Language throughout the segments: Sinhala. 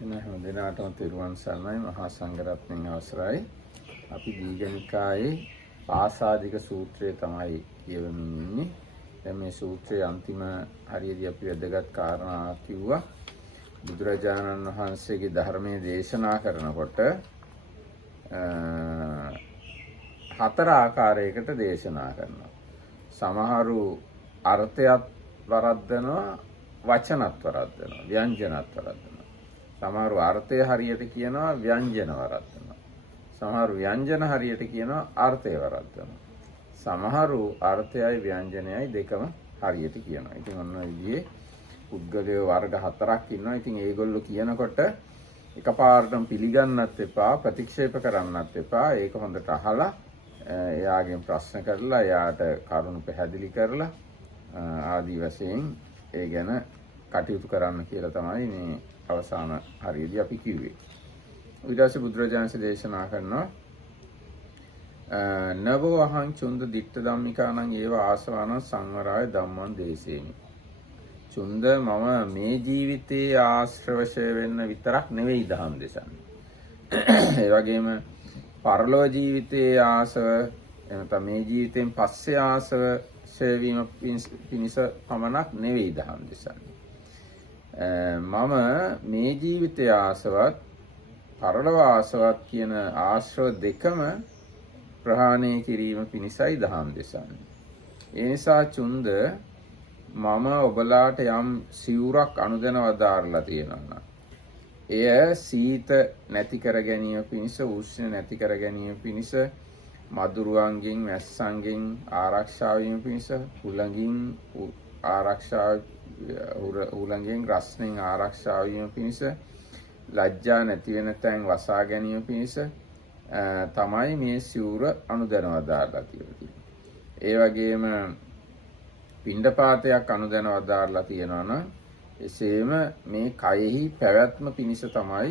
එනහම දෙනාටම තෙරුවන් සරණයි මහා සංඝරත්නයන් අවසරයි. අපි දීඝනිකායේ පාසාදික සූත්‍රය තමයි කියවමින් ඉන්නේ. දැන් මේ සූත්‍රයේ අන්තිම හරියදී අපි වැදගත් කාරණා කිව්වා. බුදුරජාණන් වහන්සේගේ ධර්මයේ දේශනා කරනකොට හතර ආකාරයකට දේශනා කරනවා. සමහරු අර්ථයත් වරද්දනවා, වචනත් වරද්දනවා, ව්‍යංජනත් වරද්දනවා. සමහරු අර්ථය හරියට කියනවා, ව්‍යංජන වරද්දනවා. සමහරු ව්‍යංජන හරියට කියනවා, අර්ථය වරද්දනවා. සමහරු අර්ථයයි ව්‍යංජනයයි දෙකම හරියට කියනවා. ඉතින් ඔන්න ඔය විදිහේ පුද්ගලයෝ වර්ග හතරක් ඉන්නවා. ඉතින් ඒගොල්ලෝ කියනකොට එකපාරටම පිළිගන්නත් එපා, ප්‍රතික්ෂේප කරන්නත් එපා. ඒක හොඳට අහලා එයාගෙන් ප්‍රශ්න කරලා එයාට කරුණු පැහැදිලි කරලා ආදී වශයෙන් ඒ ගැන කටයුතු කරන්න කියලා තමයි මේ අවසාන හරියදී අපි කිව්වේ. ඊට පස්සේ බුදුරජාණන් දේශනා කරනවා නවෝ අහං චුන්ද දිට්ඨ ධම්මිකානං ඒව ආසවාන සංවරාය ධම්මං දේශේමි. චුන්ද මම මේ ජීවිතයේ ආශ්‍රවශය වෙන්න විතරක් නෙවෙයි දහම් දෙසන්නේ. ඒ වගේම පරලෝ ජීවිතයේ ආසව එනත මේ ජීවිතෙන් පස්සේ ආසව ශේවීම පිණිස පමණක් නෙවෙයි දහම් දෙසන්නේ. මම මේ ජීවිතයේ ආසවත් පරලොව ආසවත් කියන ආශ්‍රව දෙකම ප්‍රහාණය කිරීම පිණිසයි දහම් දෙසන්නේ. ඒ නිසා චුන්ද මම ඔබලාට යම් සිවුරක් අනුදැන වදාරලා තියෙනවා. එය සීත නැති කර ගැනීම පිණිස, උෂ්ණ නැති කර ගැනීම පිණිස, මදුරුවන්ගෙන් මැස්සන්ගෙන් ආරක්ෂා වීම පිණිස, හුළඟින් ආරක්ෂා හුළඟෙන් රස්නෙන් ආරක්ෂා වීම පිණිස, ලැජ්ජා නැති වෙන තැන් වසා ගැනීම පිණිස තමයි මේ සිවුර අනුදැන වදාරලා තියෙන්නේ. ඒ වගේම පිණ්ඩපාතයක් අනුදැන වදාරලා තියෙනවා නම් එසේම මේ කයෙහි පැවැත්ම පිණිස තමයි,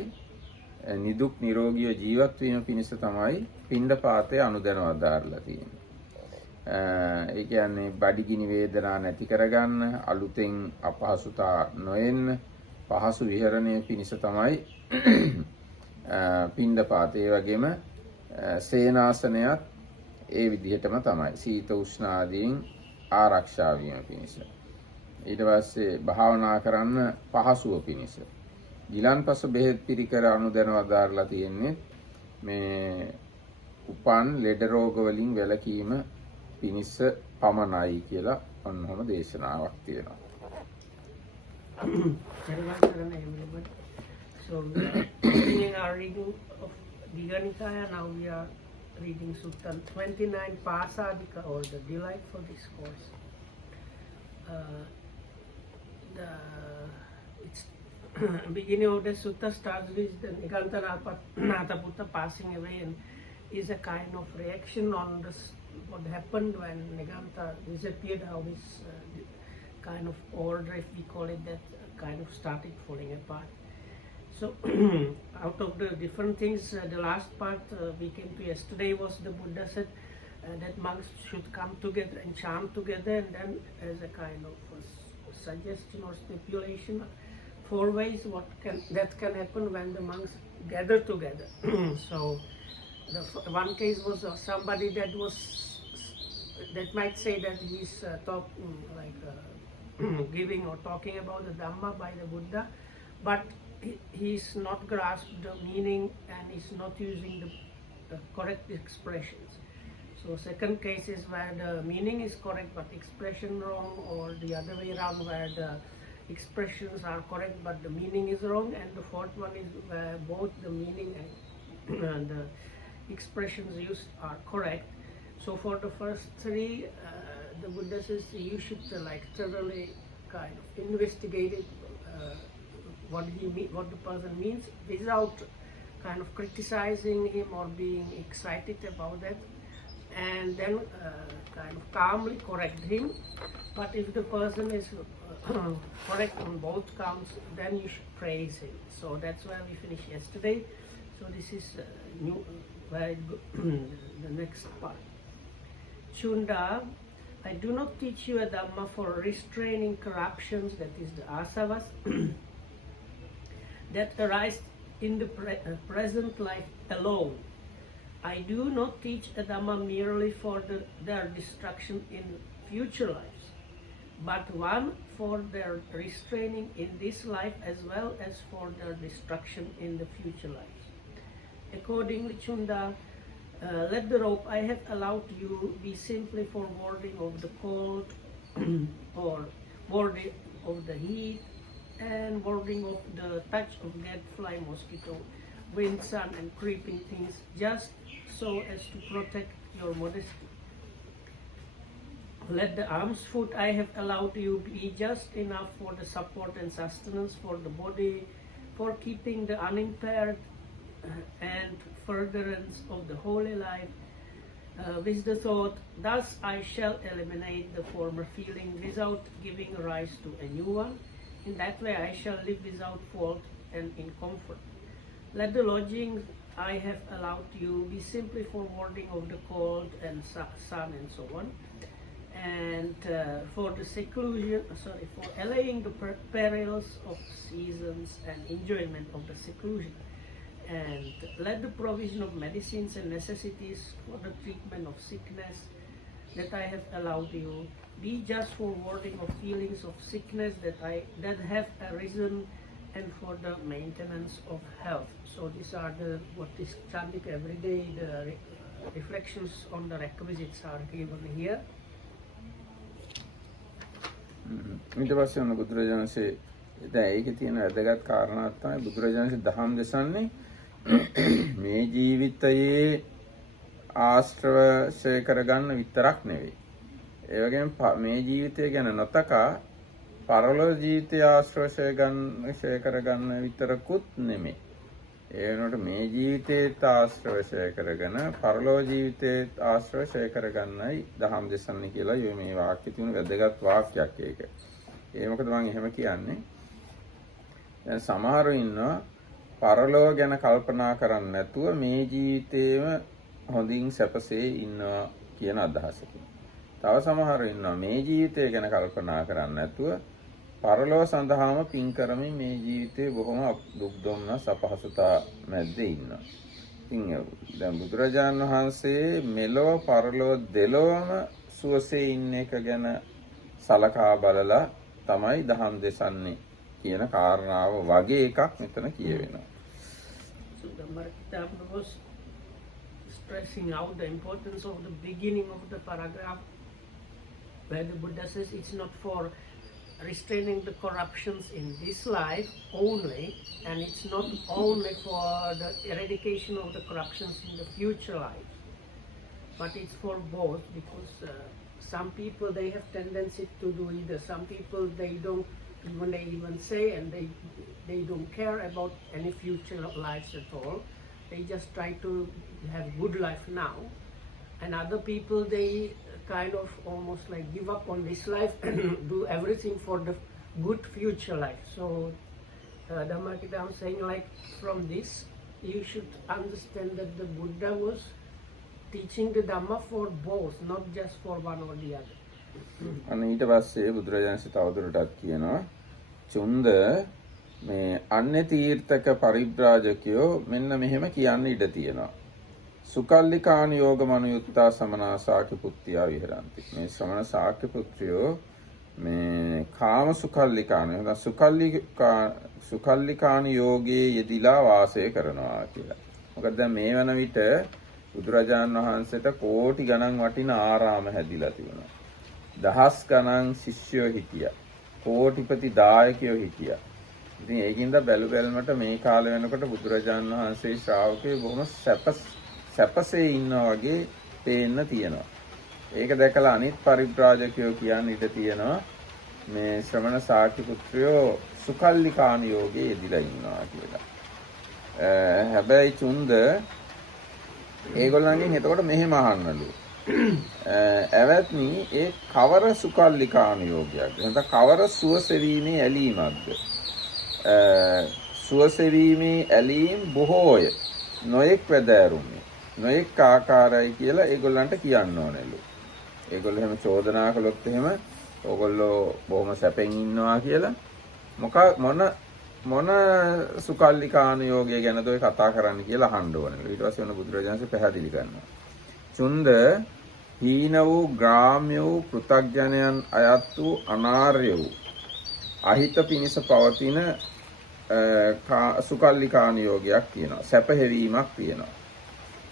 නිදුක් නිරෝගීව ජීවත් වීම පිණිස තමයි පිණ්ඩපාතය අනුදැන වදාරලා තියෙන්නේ. ඒ කියන්නේ බඩගිනි වේදනා නැති කරගන්න, අලුතෙන් අපහසුතා නොඑන්න, පහසු විහරණය පිණිස තමයි පිණ්ඩපාතය. ඒ වගේම සේනාසනයත් ඒ විදිහටම තමයි, සීත උෂ්ණ ආදීන් ආරක්ෂා වීම පිණිස. ඊට පස්සේ භාවනා කරන්න පහසුව පිණිස. ගිලන්පස බෙහෙත් පිළිකර අනුදැන වදාරලා තියෙන්නේ මේ උපන් ලෙඩ රෝග වලින් වැළකීම පිණිස පමණයි කියලා ඔන්නම දේශනාවක් තියෙනවා. So we are continuing our reading of Dīඝanikāya. Now we are reading Sutta 29, Pasadika, or the delight for discourse. It's beginning of the sutta starts with the Nigantanathaputta passing away, and is a kind of reaction on this, what happened when Niganta disappeared, how his kind of order, if we call it that, kind of started falling apart. So out of the different things, the last part we came to yesterday was the Buddha said that monks should come together and chant together, and then as a kind of suggestion or stipulation, 4 ways that can happen when the monks gather together. So the one case was somebody that might say that he's giving or talking about the Dhamma by the Buddha, but he's not grasped the meaning and is not using the correct expressions. So second case is where the meaning is correct but expression wrong, or the other way around where the expressions are correct but the meaning is wrong, and the fourth one is where both the meaning and the expressions used are correct. So for the first 3, the Buddha says you should thoroughly kind of investigate it, what the person means, without kind of criticizing him or being excited about that, and then kind of calmly correct him. But if the person is correct on both counts, then you should praise him. So that's where we finished yesterday. So this is the next part. Chunda, I do not teach you a Dhamma for restraining corruptions, that is the asavas, that arise in the present life alone. I do not teach a Dhamma merely for their destruction in future lives, but one for their restraining in this life as well as for their destruction in the future lives. Accordingly, Chunda, let the rope I have allowed you be simply for warding of the cold or warding of the heat and warding of the touch of gadfly, mosquito, wind, sun and creeping things, just so as to protect your modesty. Let the arms foot I have allowed you be just enough for the support and sustenance for the body, for keeping the unimpaired and furtherance of the holy life, with the thought, thus I shall eliminate the former feeling without giving rise to a new one. In that way I shall live without fault and in comfort. Let the lodgings I have allowed you be simply for warding of the cold and sun and so on, and for the seclusion, for allaying the perils of seasons and enjoyment of the seclusion. And let the provision of medicines and necessities for the treatment of sickness that I have allowed you be just for warding of feelings of sickness that have arisen and for the maintenance of health. So these are what is chanted every day. The reflections on the requisites are given here. ඊට පස්සේ ඔන්න බුදුරජාණන්සේ දැන් ඒකේ තියෙන වැදගත් කාරණාවක් තමයි බුදුරජාණන්සේ දහම් දෙසන්නේ මේ ජීවිතයේ ආශ්‍රවශය කරගන්න විතරක් නෙවෙයි. ඒ වගේම මේ ජීවිතය ගැන නොතකා පරලෝක ජීවිතය ආශ්‍රවශය කරගන්න විතරකුත් නෙමෙයි. ඒ වෙනකොට මේ ජීවිතේත් ආශ්‍රවශය කරගෙන පරලෝක ජීවිතේත් ආශ්‍රවශය කරගන්නයි දහම් දෙසන්නේ කියලා මේ වාක්‍යය තියෙන වැදගත් වාක්‍යයක් ඒක. ඒ මොකද මම එහෙම කියන්නේ දැන් සමහරව ඉන්නවා පරලෝක ගැන කල්පනා කරන්නේ නැතුව මේ ජීවිතේම හොඳින් සැපසේ ඉන්නවා කියන අදහසකින්. තව සමහරව ඉන්නවා මේ ජීවිතය ගැන කල්පනා කරන්නේ නැතුව පරලෝක සඳහාම පින් කරමින් මේ ජීවිතේ බොහොම දුක් දුම්නස් අපහසුතා මැද්දේ ඉන්නවා. ඉතින් දැන් බුදුරජාණන් වහන්සේ මෙලොව පරලෝක දෙලොවම සුවසේ ඉන්න එක ගැන සලකා බලලා තමයි දහම් දෙසන්නේ කියන කාරණාව වගේ එකක් මෙතන කියවෙනවා. So the Markita was stressing out the importance of the beginning of the paragraph where the Buddha says it's not for restraining the corruptions in this life only, and it's not only for the eradication of the corruptions in the future life, but it's for both, because some people they have tendency to do either. Some people they even say and they don't care about any future lives at all. They just try to have good life now, and other people they kind of almost like give up on this life and do everything for the good future life. So Dhammakita I'm saying, like, from this you should understand that the Buddha was teaching the Dhamma for both, not just for one or the other. අන්න ඊට පස්සේ බුදුරජාණන්සේ තවදුරටත් කියනවා චුන්ද මේ අන්‍ය තීර්ථක පරිබ්‍රාජකයෝ මෙන්න මෙහෙම කියන්න ඉඩ තියෙනවා. සුකල්ලිකාන යෝග මනුයුත්තා සමනා සාක්‍ය පුත්තියා විහෙරಂತಿ. මේ ශ්‍රමණ සාක්‍ය පුත්‍රයෝ මේ කාම සුකල්ලිකාන සුකල්ලිකාන යෝගයේ යෙදিলা වාසය කරනවා කියලා. මොකද දැන් මේ වන විට බුදුරජාණන් වහන්සේට කෝටි ගණන් වටින ආරාම හැදිලා තිබුණා. දහස් ගණන් ශිෂ්‍යයෝ හිටියා. කෝටිපති දායකයෝ හිටියා. ඉතින් ඒකින්ද බැලු බැලමට මේ කාලේ වෙනකොට බුදුරජාණන් වහන්සේ ශ්‍රාවකයෝ බොහොම සැපසේ ඉන්නා වගේ පේන්න තියෙනවා. ඒක දැකලා අනිත් පරිබ්‍රාජකයෝ කියන්න ඉඩ තියෙනවා මේ ශ්‍රමණ ශාක්‍ය පුත්‍රයෝ සුකල්ලිකාන යෝගයේ යෙදিলা ඉන්නවා කියලා. හැබැයි චුන්ද ඒගොල්ලන්ගෙන් එතකොට මෙහෙම අහන්නලු. ඇවැත්නි ඒ කවර සුකල්ලිකාන යෝගයක්ද? නැත්නම් කවර සුවසෙවීමේ ඇලීමක්ද? සුවසෙවීමේ ඇලීම් බොහෝය. නොඑක් වැදෑරුම්ය. නොඑක් ආකාරයි කියලා ඒගොල්ලන්ට කියන්න ඕනෙලු. ඒගොල්ලෝ එහෙම චෝදනා කළොත් එහෙම ඕගොල්ලෝ බොහොම සැපෙන් ඉන්නවා කියලා මොන මොන සුකල්ලිකාන යෝගය ගැනද ඔය කතා කරන්න කියලා අහන්න ඕනේ. ඊට පස්සේ ඔන්න බුදුරජාණන්සේ පැහැදිලි කරනවා. චුන්ද හීන වූ ග්‍රාම්‍ය වූ පෘථග්ජනයන් අයත් වූ අනාර්ය වූ අහිත පිනිස පවතින සුකල්ලිකාන යෝගයක් තියෙනවා. සැප හැවීමක් තියෙනවා.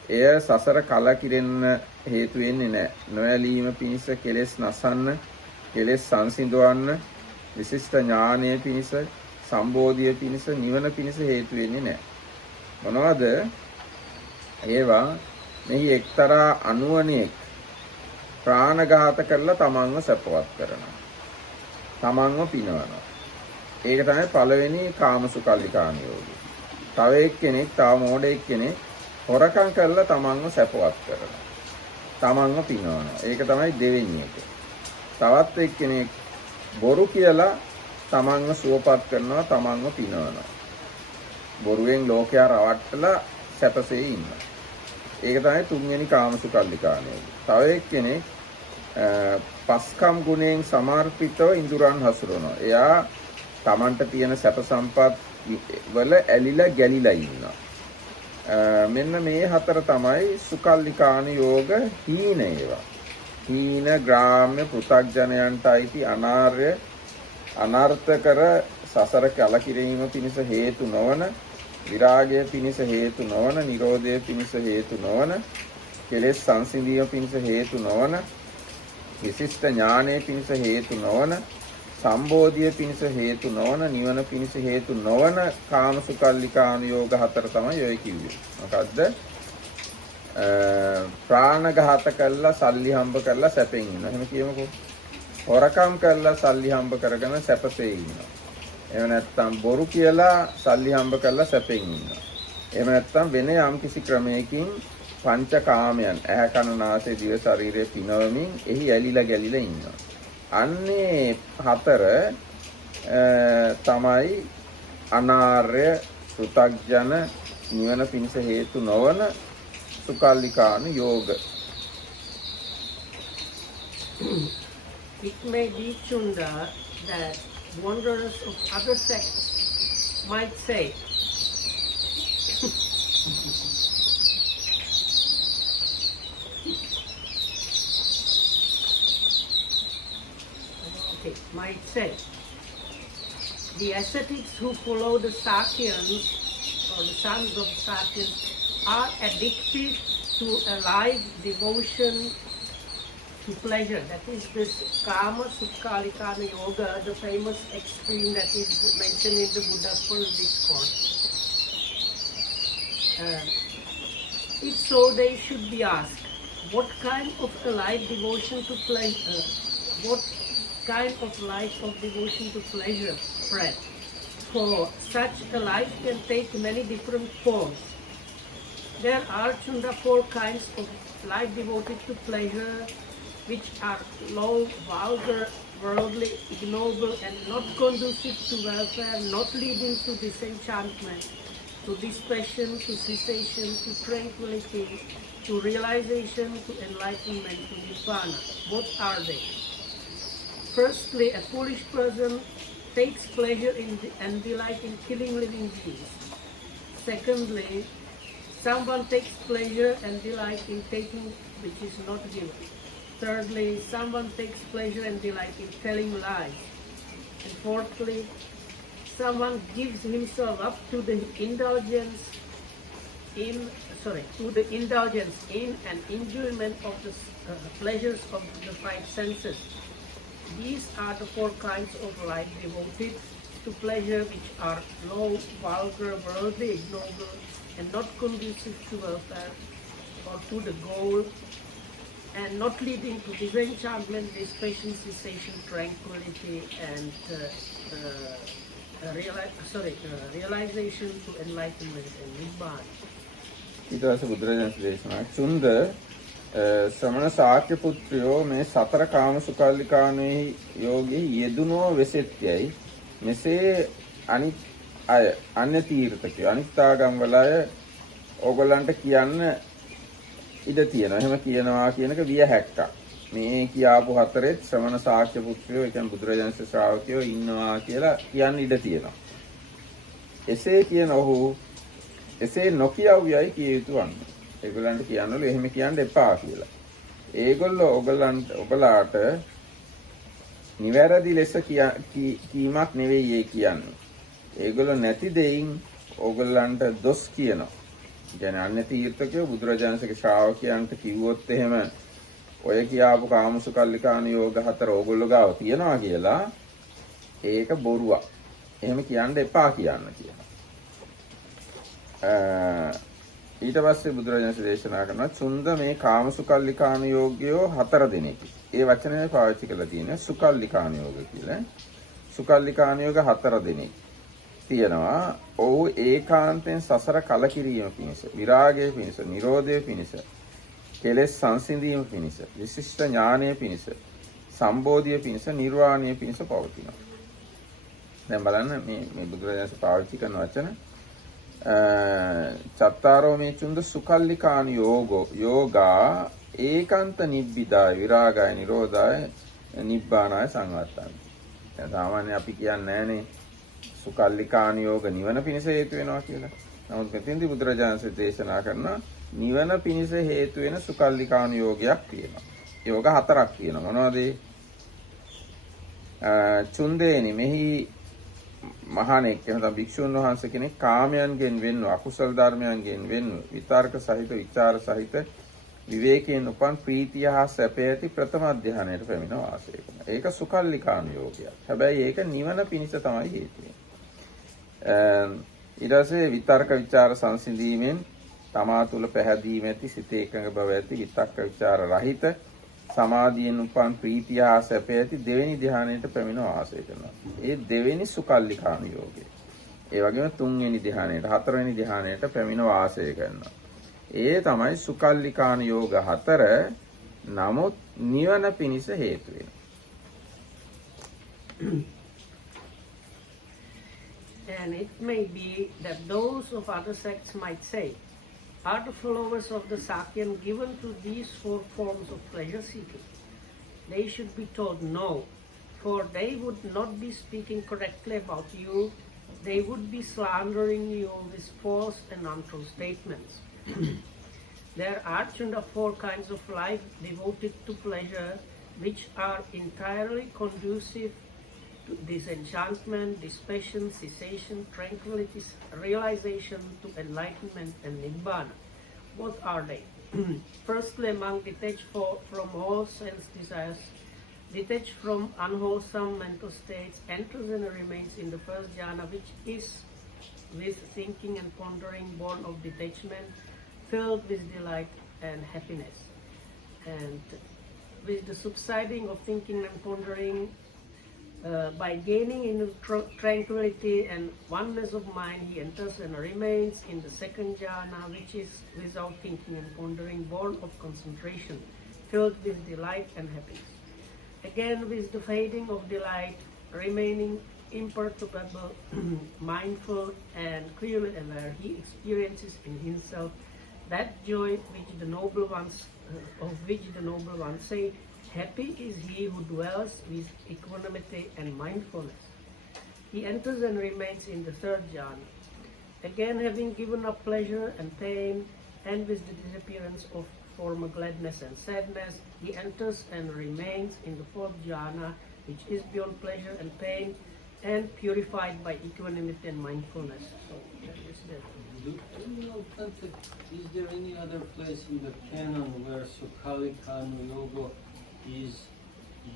එය සසර කලකිරෙන්න හේතු වෙන්නේ නැහැ. නොඇලීම පිණිස කෙලෙස් නසන්න, කෙලෙස් සංසිඳවන්න, විශිෂ්ට ඥානය පිණිස, සම්බෝධිය පිණිස, නිවන පිණිස හේතු වෙන්නේ නැහැ. මොනවද? ඒවා මෙහි එක්තරා අනුවණෙක් ප්‍රාණඝාත කරලා තමන්ව සැපවත් කරනවා. තමන්ව පිනවනවා. ඒක තමයි පළවෙනි කාමසුකල්ලිකාන යෝගය. තව එක්කෙනෙක්, තව මෝඩෙක් කෙනෙක් හොරකම් කරලා තමන්ව සැපවත් කරනවා. තමන්ව පිනවනවා. ඒක තමයි දෙවෙනි එක. තවත් එක්කෙනෙක් බොරු කියලා තමන්ව සුවපත් කරනවා, තමන්ව පිනවනවා. බොරුවෙන් ලෝකයා රවට්ටලා සැපසේ ඉන්නවා. ඒක තමයි තුන්වෙනි කාමසුකල්ලිකාන යෝගය. තව එක්කෙනෙක් පස්කම් ගුණයෙන් සමර්පිතව ඉඳුරන් හසුරවනවා. එයා තමන්ට තියෙන සැප සම්පත් වල ඇලිලා ගැලිලා ඉන්නවා. මෙන්න මේ හතර තමයි සුකල්ලිකාන යෝග හීන ඒවා. හීන ග්‍රාම්‍ය පෘථග්ජනයන්ට අයිති අනාර්ය අනර්ථකර සසර කලකිරීම පිණිස හේතු නොවන, විරාගය පිණිස හේතු නොවන, නිරෝධය පිණිස හේතු නොවන, කෙලෙස් සංසිඳීම පිණිස හේතු නොවන, විශිෂ්ට ඥානය පිණිස හේතු නොවන, සම්බෝධිය පිණිස හේතු නොවන, නිවන පිණිස හේතු නොවන කාමසුකල්ලිකාන යෝග හතර තමයි ඔය කිව්වේ. මොකද්ද? ප්‍රාණඝාත කළා, සල්ලි හම්බ කරලා සැපෙන් ඉන්නවා. එහෙම කියමුකෝ. හොරකම් කරලා සල්ලි හම්බ කරගෙන සැපසේ ඉන්නවා. එහෙම නැත්නම් බොරු කියලා සල්ලි හම්බ කරලා සැපෙන් ඉන්නවා. එහෙම නැත්නම් වෙන යම්කිසි ක්‍රමයකින් පංචකාමයන් ඇහැ කන නාසය දිව ශරීරය පිනවමින් එහි ඇලිලා ගැලිලා ඉන්නවා. අන්නේ හතර තමයි අනාර්ය පෘථග්ජන නිවන පිණිස හේතු නොවන සුකල්ලිකාන යෝග. It may be, Chunda, that wanderers of other sects might say, might say, the ascetics who follow the Sakyans or the sons of Sakyans are addicted to a live devotion to pleasure. That is this Kama Sukkalikana Yoga, the famous extreme that is mentioned in the Buddha's first discourse. If so, they should be asked, what kind of a live devotion to pleasure, what kind of life of devotion to pleasure spread? For such a life can take many different forms. There are, Chunda, 4 kinds of life devoted to pleasure, which are low, vulgar, worldly, ignoble, and not conducive to welfare, not leading to disenchantment, to dispassion, to cessation, to tranquility, to realization, to enlightenment, to nirvana. What are they? Firstly, a foolish person takes pleasure in and delight in killing living beings. Secondly, someone takes pleasure and delight in taking which is not given. Thirdly, someone takes pleasure and delight in telling lies. And fourthly, someone gives himself up to the indulgence in and enjoyment of the pleasures of the 5 senses. These are the 4 kinds of life devoted to pleasure, which are low, vulgar, worldly, ignoble, and not conducive to welfare or to the goal, and not leading to disenchantment, dispassion, cessation, tranquility, and realization to enlightenment and nibbana. ඊට පස්සේ බුදුරජාණන් දේශනා චුන්ද ශ්‍රමණ ශාක්‍ය පුත්‍රයෝ මේ සතර කාම සුකල්ලිකානේ යෝගී යෙදුනෝ වෙසෙත්‍යයි මෙසේ අනිත් අය අන්‍ය තීර්ථකයෝ අනිත් ආගම් වල අය ඕගොල්ලන්ට කියන්න ඉඩ තියෙනවා. එහෙම කියනවා කියන එක විය හැක්කක්. මේ කියාපු හතරෙත් ශ්‍රමණ ශාක්‍ය පුත්‍රයෝ ඒ කියන්නේ බුදුරජාණන් ශ්‍රාවකයෝ ඉන්නවා කියලා කියන්න ඉඩ තියෙනවා. එසේ කියන ඔහු එසේ නොකියවුවයි කිය යුතු වන්නේ. ඒගොල්ලන්ට කියන්නලු එහෙම කියන්න එපා කියලා. ඒගොල්ලෝ ඔබලාට නිවැරදි ලෙස කීමක් නෙවෙයි ඒ කියන්නේ. ඒගොල්ලෝ නැති දෙයින් ඕගොල්ලන්ට දොස් කියනවා. කියන්නේ අන්‍ය තීර්ථකයෝ බුදුරජාණන්සේගේ ශ්‍රාවකයන්ට කිව්වොත් එහෙම ඔය කියාපු කාමසුකල්ලිකාන යෝග 4 ඕගොල්ලෝ ගාව තියනවා කියලා ඒක බොරුවක්. එහෙම කියන්න එපා කියන්න කියලා. ඊට පස්සේ බුදුරජාණන් දේශනා කරනවා චුන්ද මේ කාමසුකල්ලිකාන යෝග්‍යෝ 4 දෙනෙක්. ඒ වචනේ පාවිච්චි කරලා තියෙනවා සුකල්ලිකාන යෝග කියලා. සුකල්ලිකාන යෝග 4 දෙනෙක් තියෙනවා. ඔව් ඒකාන්තයෙන් සසර කලකිරීම පිණිස, විරාගය පිණිස, නිරෝධය පිණිස, කෙලෙස් සංසිඳීම පිණිස, විශිෂ්ට ඥානය පිණිස, සම්බෝධිය පිණිස, නිර්වාණය පිණිස පවතිනවා. දැන් බලන්න මේ බුදුරජාණන් පාවිච්චි කරන වචන චත්තාරෝ මේ චුන්ද සුකල්ලිකාන යෝගා ඒකාන්ත නිබ්බිදාය විරාගාය නිරෝධාය නිබ්බානාය සංවත්තං. දැන් සාමාන්‍ය අපි කියන්නේ නැහනේ සුකල්ලිකාන යෝග නිවන පිණිස හේතු වෙනවා කියලා. නමුත් මෙතෙන්දී බුදුරජාණන් දේශනා කරන නිවන පිණිස හේතු වෙන සුකල්ලිකාන යෝගයක් තියෙනවා. යෝග 4ක් තියෙනවා. මොනවද ඒ? චුන්දේනි මෙහි මහණෙක් එහෙනම් භික්ෂුන් වහන්සේ කෙනෙක් කාමයන්ගෙන් වෙන්ව අකුසල ධර්මයන්ගෙන් වෙන්ව විතර්ක සහිත විචාර සහිත විවේකයෙන් උපන් ප්‍රීතිය හා සැපය ඇති ප්‍රථම ධානයට පැමිණ වාසය කරනවා. ඒක සුකල්ලිකාන යෝගයක්. හැබැයි ඒක නිවන පිණිස තමයි හේතු වෙන්නේ. ඊට පස්සේ විතර්ක විචාර සංසිඳීමෙන් තමා තුළ පැහැදීම ඇති සිත එකඟ බව ඇති විතක්ක විචාර රහිත සමාධියෙන් උපන් ප්‍රීතිය හා සැප ඇති දෙවෙනි ධානයට පැමිණ වාසය කරනවා. ඒ දෙවෙනි සුකල්ලිකාන යෝගය. ඒ වගේම තුන්වෙනි ධානයට, හතරවෙනි ධානයට පැමිණ වාසය කරනවා. ඒ තමයි සුකල්ලිකාන යෝග 4. නමුත් නිවන පිණිස හේතු වෙනවා. And it may be that those of other sects might say, are the followers of the Sakyan given to these 4 forms of pleasure seeking? They should be told no, for they would not be speaking correctly about you, they would be slandering you with false and untrue statements. There are Chunda 4 kinds of life devoted to pleasure, which are entirely conducive to disenchantment, dispassion, cessation, tranquility, realization, to enlightenment and nibbana. What are they? Firstly, monk detached from all sense desires, detached from unwholesome mental states, enters and remains in the first jhana, which is with thinking and pondering, born of detachment, filled with delight and happiness. And with the subsiding of thinking and pondering, by gaining in tranquility and oneness of mind, he enters and remains in the second jhana, which is without thinking and pondering, born of concentration, filled with delight and happiness. Again, with the fading of delight, remaining imperturbable, mindful and clearly aware, he experiences in himself that joy which the noble ones, of which the noble ones say, happy is he who dwells with equanimity and mindfulness. He enters and remains in the third jhana. Again, having given up pleasure and pain, and with the disappearance of former gladness and sadness, he enters and remains in the fourth jhana, which is beyond pleasure and pain, and purified by equanimity and mindfulness. So, that is that. Is there any other place in the canon where Sukhalikanu Yoga is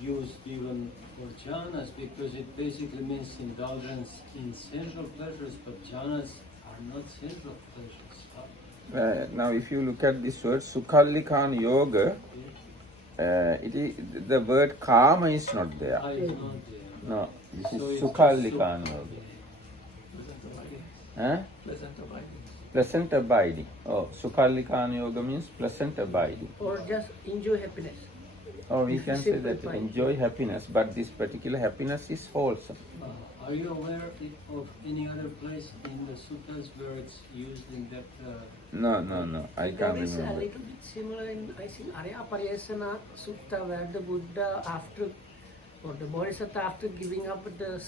used even for jhanas? Because it basically means indulgence in sensual pleasures, but jhanas are not sensual pleasures. Now, if you look at this word Sukhallikan Yoga, it is, the word Kama is not there. It's not there. No, this So is it's Sukhallikan Yoga. Huh? Pleasant abiding. Oh, Sukhallikan Yoga means pleasant abiding. Or just enjoy happiness. Oh, we can say that Simplify. enjoy happiness, but this particular happiness is wholesome. Are you aware of any other place in the suttas where it's used in that? No, I can't There is a remember. little bit similar in, I think, Arya Pariyasana Sutta, where the Buddha, after, or the Bodhisattva, after giving up the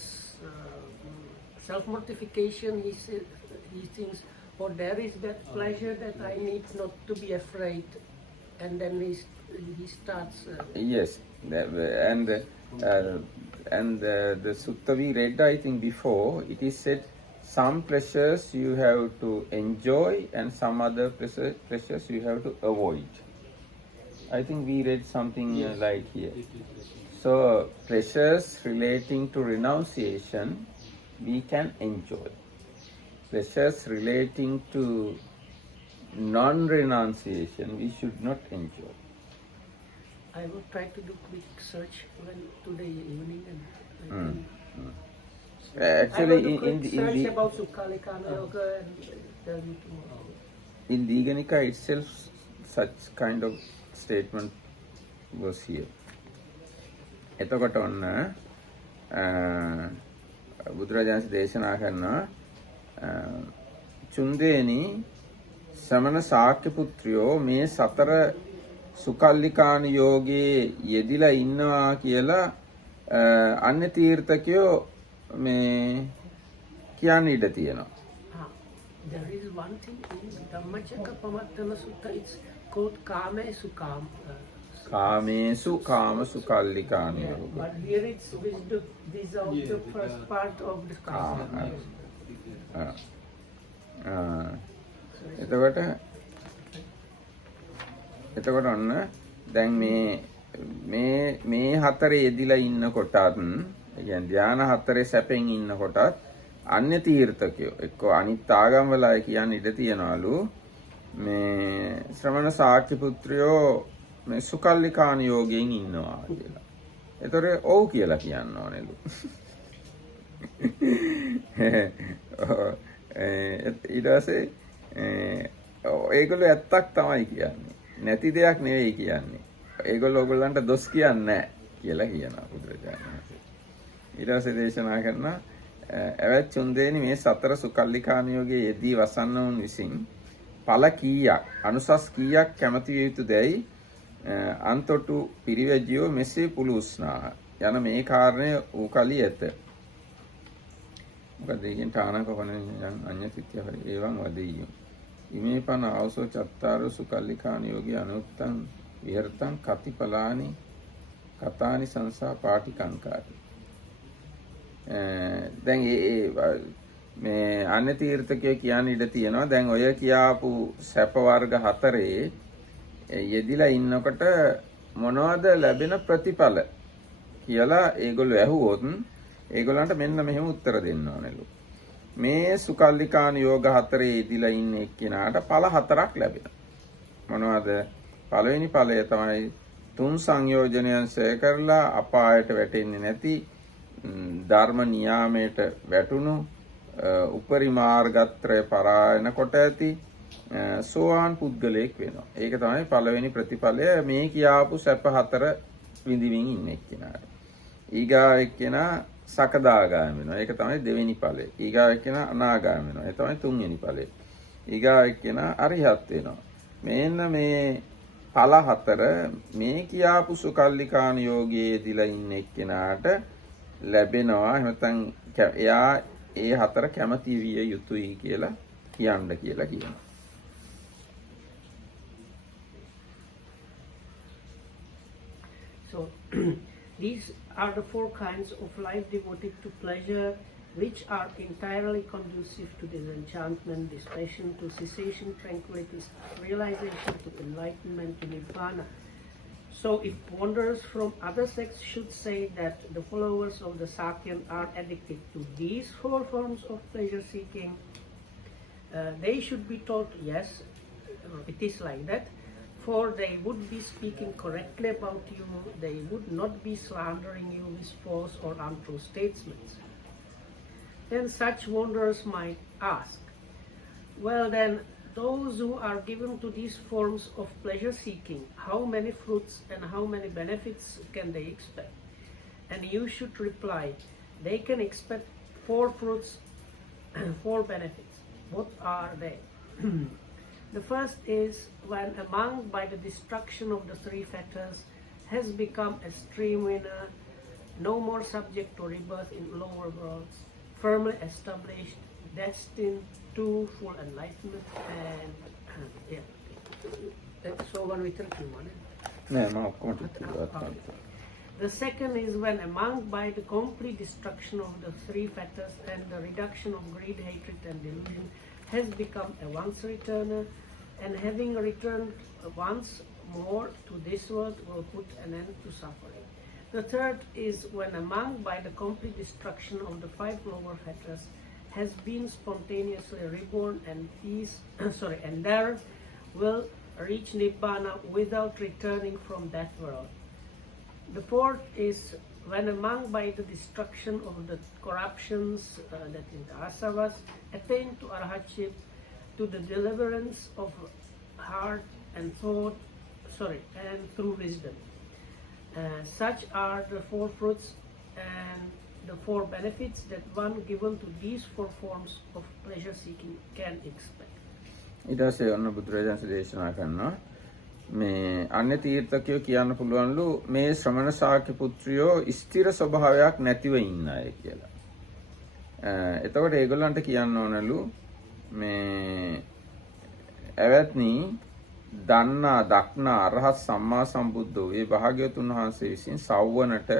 self-mortification, he thinks, oh, there is that pleasure that I need not to be afraid. And then he starts... Yes, and the sutta we read, I think before, it is said some pleasures you have to enjoy and some other pleasures you have to avoid. I think we read something like here. So pleasures relating to renunciation we can enjoy. Pleasures relating to non-renunciation we should not enjoy. I will try to do quick search today evening, and Actually, I will do quick search about Sukhalikana Yoga and tell you tomorrow. In Diganika itself, such kind of statement was here. එතකොට ඔන්න බුදුරජාණන් දේශනා කරනවා චුන්දේනි සමන ශාක්‍ය පුත්‍රයෝ මේ සතර සුකල්ලිකාන යෝගයේ යෙදිලා ඉන්නවා කියලා අන්‍ය තීර්ථකයෝ මේ කියන්න ඉඩ තියෙනවා. There is one thing in Dhammacakkappavattana Sutta, it's called Kamesu කාමේසු කාම සුකල්ලිකාන යෝගය. But here it's wisdom. These are the first part of the Kama. එතකොට ඔන්න දැන් මේ හතරේ යෙදිලා ඉන්නකොටත් ඒ කියන්නේ ධාන හතරේ සැපෙන් ඉන්නකොටත් අන්‍ය තීර්ථකයෝ එක්ක අනිත් ආගම් වල අය කියන්නේ ඉඳ තියනවලු මේ ශ්‍රමණ ශාක්‍ය පුත්‍රයෝ මේ සුකල්ලිකාන යෝගයෙන් ඉන්නවා කියලා. ඒතර ඔව් කියලා කියන්න ඕනෙලු. ඊට පස්සේ ඒගොල්ලෝ ඇත්තක් තමයි කියන්නේ. නැති දෙයක් නෙවෙයි කියන්නේ. ඒගොල්ලෝ ඔයගොල්ලන්ට දොස් කියන්නේ නැහැ කියලා කියනවා බුදුරජාණන් වහන්සේ. ඊට පස්සේ දේශනා කරනවා එවත් චුන්දේනි මේ සතර සුකල්ලිකාන යෝගයේ යෙදී වසන්නවුන් විසින් ඵල කීයක් අනුසස් කීයක් කැමති යුතුදැයි අන්තොටු පිරිවැජියෝ මෙසේ පුලුස්නාහ යන මේ කාරණය ඌ කලී ඇත. මොකද ඒකෙන් ඨානකපන අඤ්ඤ සිත්‍ය ඒවං වදෙය්‍යෝ ඉමේ පන අවසෝ චත්තාරෝ සුකල්ලිකාන යෝගී අනුත්තං විහෙරතං කතිපලානි කතානි සංසා පාටිකංකාති. දැන් මේ අන්‍ය තීර්ථකයෝ කියන්න ඉඩ තියෙනවා දැන් ඔය කියාපු සැප වර්ග හතරේ යෙදිලා ඉන්නකොට මොනවද ලැබෙන ප්‍රතිඵල කියලා ඒගොල්ලෝ ඇහුවොත් ඒගොල්ලන්ට මෙන්න මෙහෙම උත්තර දෙන්න ඕනෙලු. මේ සුකල්ලිකාන යෝග හතරේ යෙදිලා ඉන්න එක්කිනාට ඵල හතරක් ලැබෙනවා. මොනවද? පළවෙනි ඵලය තමයි තුන් සංයෝජනයන් සය කරලා අපායට වැටෙන්නේ නැති ධර්ම නියාමයට වැටුණු උපරි මාර්ගත්‍රය පරායන කොට ඇති සෝවාන් පුද්ගලයෙක් වෙනවා. ඒක තමයි පළවෙනි ප්‍රතිඵලය මේ කියාපු සැප හතර විඳින්මින් ඉන්න එක්කෙනාට. ඊගා එක්කෙනා සකදාගාමී වෙනවා. ඒක තමයි දෙවෙනි ඵලය. ඊගා එක්කෙනා අනාගාමී වෙනවා. ඒ තමයි තුන්වෙනි ඵලය. ඊගා එක්කෙනා අරිහත් වෙනවා. මෙන්න මේ ඵල හතර මේ කියාපු සුකල්ලිකාන යෝගයේ දිලා ඉන්න එක්කෙනාට ලැබෙනවා. එහෙම නැත්නම් එයා ඒ හතර කැමති විය යුතුයි කියලා කියන්න කියලා කියනවා. So these are the four kinds of life devoted to pleasure, which are entirely conducive to disenchantment, dispassion, to cessation, tranquility, realization, to enlightenment, to nirvana. So if wanderers from other sects should say that the followers of the Sakyan are addicted to these four forms of pleasure seeking, they should be told, yes, it is like that, for they would be speaking correctly about you, they would not be slandering you with false or untrue statements. Then such wanderers might ask, well then, those who are given to these forms of pleasure seeking, how many fruits and how many benefits can they expect? And you should reply, they can expect 4 fruits and 4 benefits. What are they? The first is when a monk, by the destruction of the 3 fetters, has become a stream winner, no more subject to rebirth in lower worlds, firmly established, destined to full enlightenment, and so one with one. නෑ මම ඔක්කොම ටික කිව්වා. The second is when a monk, by the complete destruction of the three fetters and the reduction of greed, hatred, and delusion, has become a once returner, and having returned once more to this world, will put an end to suffering. The third is when a monk, by the complete destruction of the five lower fetters, has been spontaneously reborn, and is and there will reach Nibbana without returning from that world. The fourth is when a monk, by the destruction of the corruptions, that is the asavas, attained to arhatship, to the deliverance of heart and thought, and through wisdom. Such are the four fruits and the four benefits that one given to these four forms of pleasure seeking can expect. ඊට පස්සේ ඔන්න බුදුරජාණන් දේශනා කරනවා මේ අන්‍ය තීර්ථකයෝ කියන්න පුළුවන්ලු මේ ශ්‍රමණ ශාක්‍ය පුත්‍රයෝ ස්ථිර ස්වභාවයක් නැතිව ඉන්න අය කියලා. එතකොට ඒගොල්ලන්ට කියන්න ඕනලු මේ ඇවැත්නි දන්නා දක්නා අරහත් සම්මා සම්බුද්ධෝ ඒ භාග්‍යවතුන් වහන්සේ විසින් සව්වනට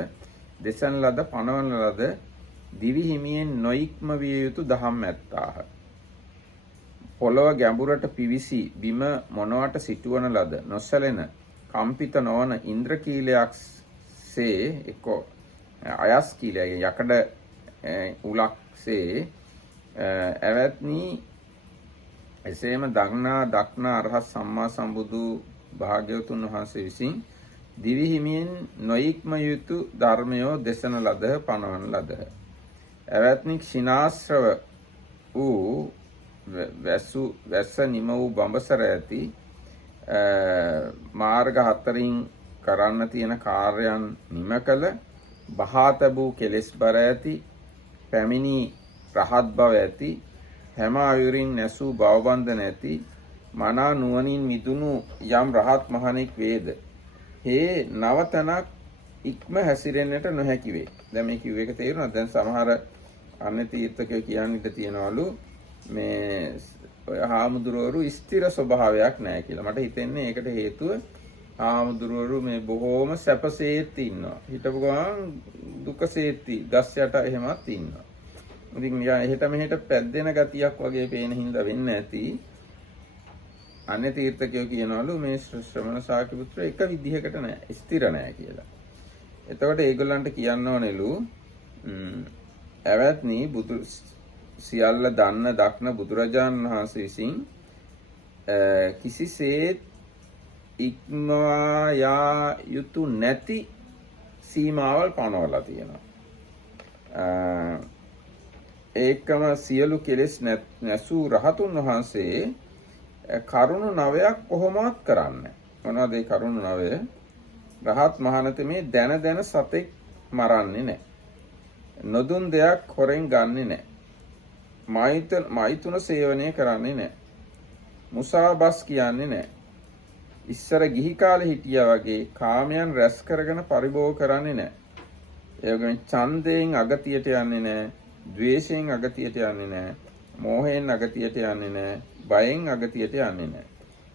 දෙසන ලද පනවන ලද දිවි හිමියෙන් නොයික්ම විය යුතු දහම් ඇත්තාහ. පොළොව ගැඹුරට පිවිසි බිම මොනවට සිටුවන ලද නොසැලෙන කම්පිත නොවන ඉන්ද්‍රකීලයක් සේ එක්ක අයස් කීලය යකඩ උලක් සේ ඇවැත්නි එසේම දක්නා අරහත් සම්මා සම්බුදු භාග්‍යවතුන් වහන්සේ විසින් දිවි හිමියෙන් නොයික්ම යුතු ධර්මයෝ දෙසන ලදහ පනවන ලදහ. ඇවැත්නි ක්ෂිනාශ්‍රව වූ වැස්ස නිම වූ බඹසර ඇති මාර්ග හතරින් කරන්න තියෙන කාර්යයන් නිම කළ බහා තැබූ කෙලෙස් බර ඇති පැමිණි රහත් බව ඇති හැම අයුරින් නැසූ භවබන්ධන ඇති මනා නුවණින් මිදුණු යම් රහත් මහණෙක් වේද හේ නවතනක් ඉක්ම හැසිරෙන්නට නොහැකි වේ. දැන් මේ කිව්ව එක තේරුණාද? දැන් සමහර අන්‍ය තීර්ථකයෝ කියන්නට තියනවලු මේ ඔය හාමුදුරුවරු ස්ථිර ස්වභාවයක් නැහැ කියලා. මට හිතෙන්නේ ඒකට හේතුව හාමුදුරුවරු මේ බොහෝම සැපසේත් ඉන්නවා. හිටපු ගමන් දුකසේත් ගස් යට එහෙමත් ඉන්නවා. ඉතින් එහෙට මෙහෙට පැද්දෙන ගතියක් වගේ පේන හින්දා වෙන්න ඇති. අන්‍ය තීර්ථකයෝ කියනවලු මේ ශ්‍රමණ ශාක්‍ය පුත්‍ර එක විදිහකට නැහැ, ස්ථිර නැහැ කියලා. එතකොට ඒගොල්ලන්ට කියන්න ඕනෙලු ඇවැත්නි බුදු සියල්ල දන්න දක්න බුදුරජාණන් වහන්සේ විසින් කිසිසේත් ඉක්මවා යා යුතු නැති සීමාවල් පනවලා තියෙනවා. ඒකම සියලු කෙලෙස් නැසූ රහතුන් වහන්සේ කරුණු 9ක් කොහොමවත් කරන්නේ. මොනවද ඒ කරුණු 9? රහත් මහණතමේ දැන සතෙක් මරන්නේ නැහැ. නොදුන් දෙයක් හොරෙන් ගන්නෙ නැහැ. මෛතුන සේවනය කරන්නේ නැහැ. මුසාබස් කියන්නේ නැහැ. ඉස්සර ගිහි කාලේ හිටියා වගේ කාමයන් රැස් කරගෙන පරිභෝග කරන්නේ නැහැ. ඒ වගේම ඡන්දයෙන් අගතියට යන්නේ නැහැ. ද්වේෂයෙන් අගතියට යන්නේ නැහැ. මෝහයෙන් අගතියට යන්නේ නැහැ. බයෙන් අගතියට යන්නේ නැහැ.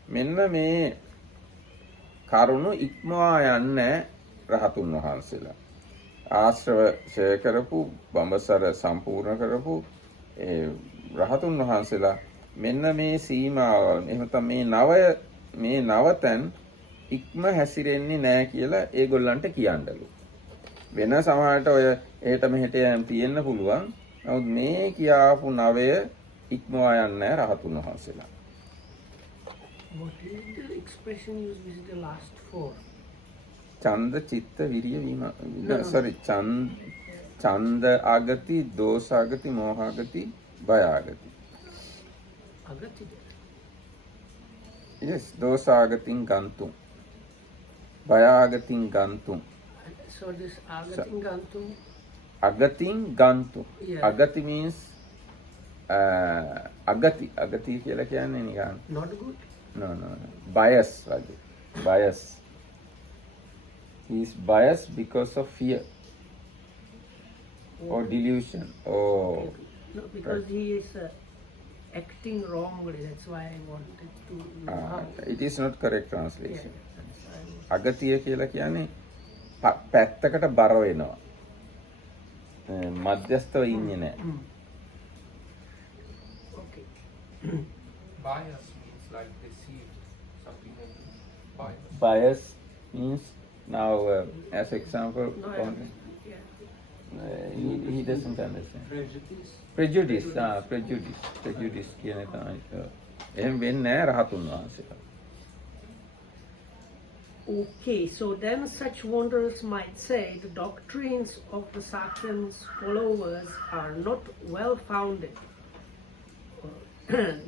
මෙන්න මේ කරුණු ඉක්මවා යන්නේ රහතුන් වහන්සේලා. ආශ්‍රව ඡය කරපු බඹසර සම්පූර්ණ කරපු ඒ රහතුන් වහන්සේලා මෙන්න මේ සීමාවල් එහෙම මේ නවතන් ඉක්ම හැසිරෙන්නේ නැහැ කියලා ඒගොල්ලන්ට කියන්නලු. වෙන සමහරට ඔය එහෙට මෙහෙට යම් තියෙන්න පුළුවන්. නමුත් මේ කියාපු 9 ඉක්මවා යන්නේ රහතුන් වහන්සේලා. What is the expression used with the last 4? ඡන්ද චිත්ත විරිය වීම ඡන්ද ආගති දෝස ආගති මෝහ ආගති බය ආගති. Agati. Yes, දෝස ආගතින් ගන්තුම් බය ආගතින් ගන්තුම්. So this agatin gantum. අගතින් ගන්තුම්. Yeah. අගති means අගති කියලා කියන්නේ නිකන් Not good. no bias වගේ. bias. He is biased because of fear. or delusion. Oh, No, because right. he is acting wrongly. That's why I wanted to know how. It is not correct Yeah, translation. that's why I was. අගතිය කියලා කියන්නේ පැත්තකට බර වෙනවා. මධ්‍යස්ථව ඉන්නේ නැහැ. Okay. Bias means like deceived, something like this. Bias. Bias means now, as example, No, yeah. he doesn't understand. Prejudice. Prejudice කියන තමයි. එහෙම වෙන්නේ නැහැ රහතුන් වහන්සේලා. Okay, so then such wanderers might say the doctrines of the Satan's followers are not well founded.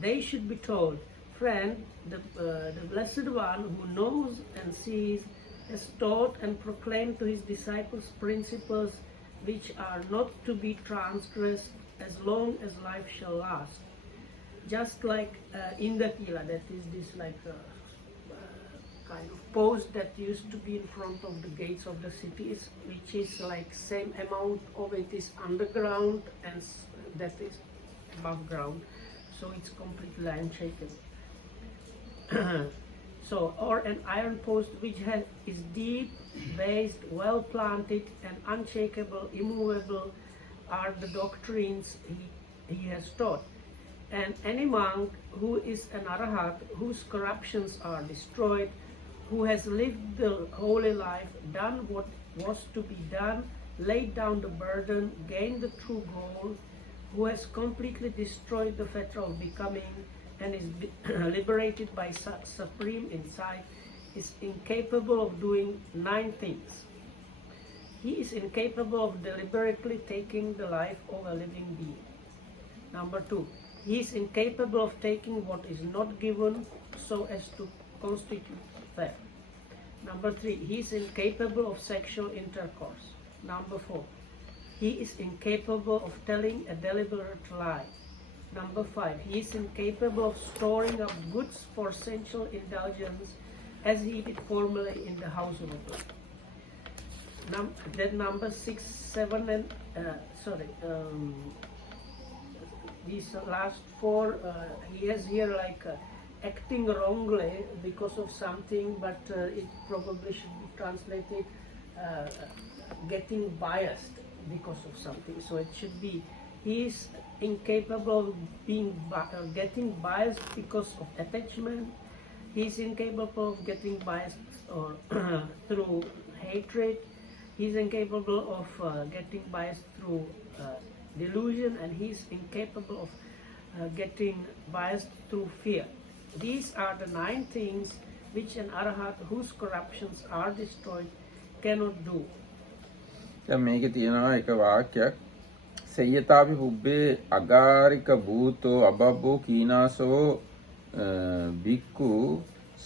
They should be told, friend, the Blessed One who knows and sees has taught and proclaimed to his disciples principles which are not to be transgressed as long as life shall last. Just like Indakila, that is this like kind of post that used to be in front of the gates of the cities, which is like same amount of it is underground and that is above ground, so it's completely unshakable. So, or an iron post which is deep, based, well planted, and unshakable, immovable, are the doctrines he has taught. And any monk who is an arahat, whose corruptions are destroyed, who has lived the holy life, done what was to be done, laid down the burden, gained the true goal, who has completely destroyed the fetter of becoming and is liberated by supreme insight, is incapable of doing 9 things. He is incapable of deliberately taking the life of a living being. Number 2, he is incapable of taking what is not given so as to constitute theft. Number 3, he is incapable of sexual intercourse. Number 4, he is incapable of telling a deliberate lie. Number 5, he is incapable of storing up goods for sensual indulgence as he did formerly in the house of God. Then number 6, 7 and these last 4, he has here like acting wrongly because of something, but it probably should be translated getting biased because of something. So it should be he is incapable of getting biased because of attachment. He is incapable of getting biased or through hatred. He is incapable of getting biased through delusion, and he is incapable of getting biased through fear. These are the 9 things which an arahat whose corruptions are destroyed cannot do. දැන් මේකේ තියෙනවා එක වාක්‍යයක්. සේයතාපි පුබ්බේ අගාරික භූතෝ අබබ්බෝ කීනාසෝ බික්කු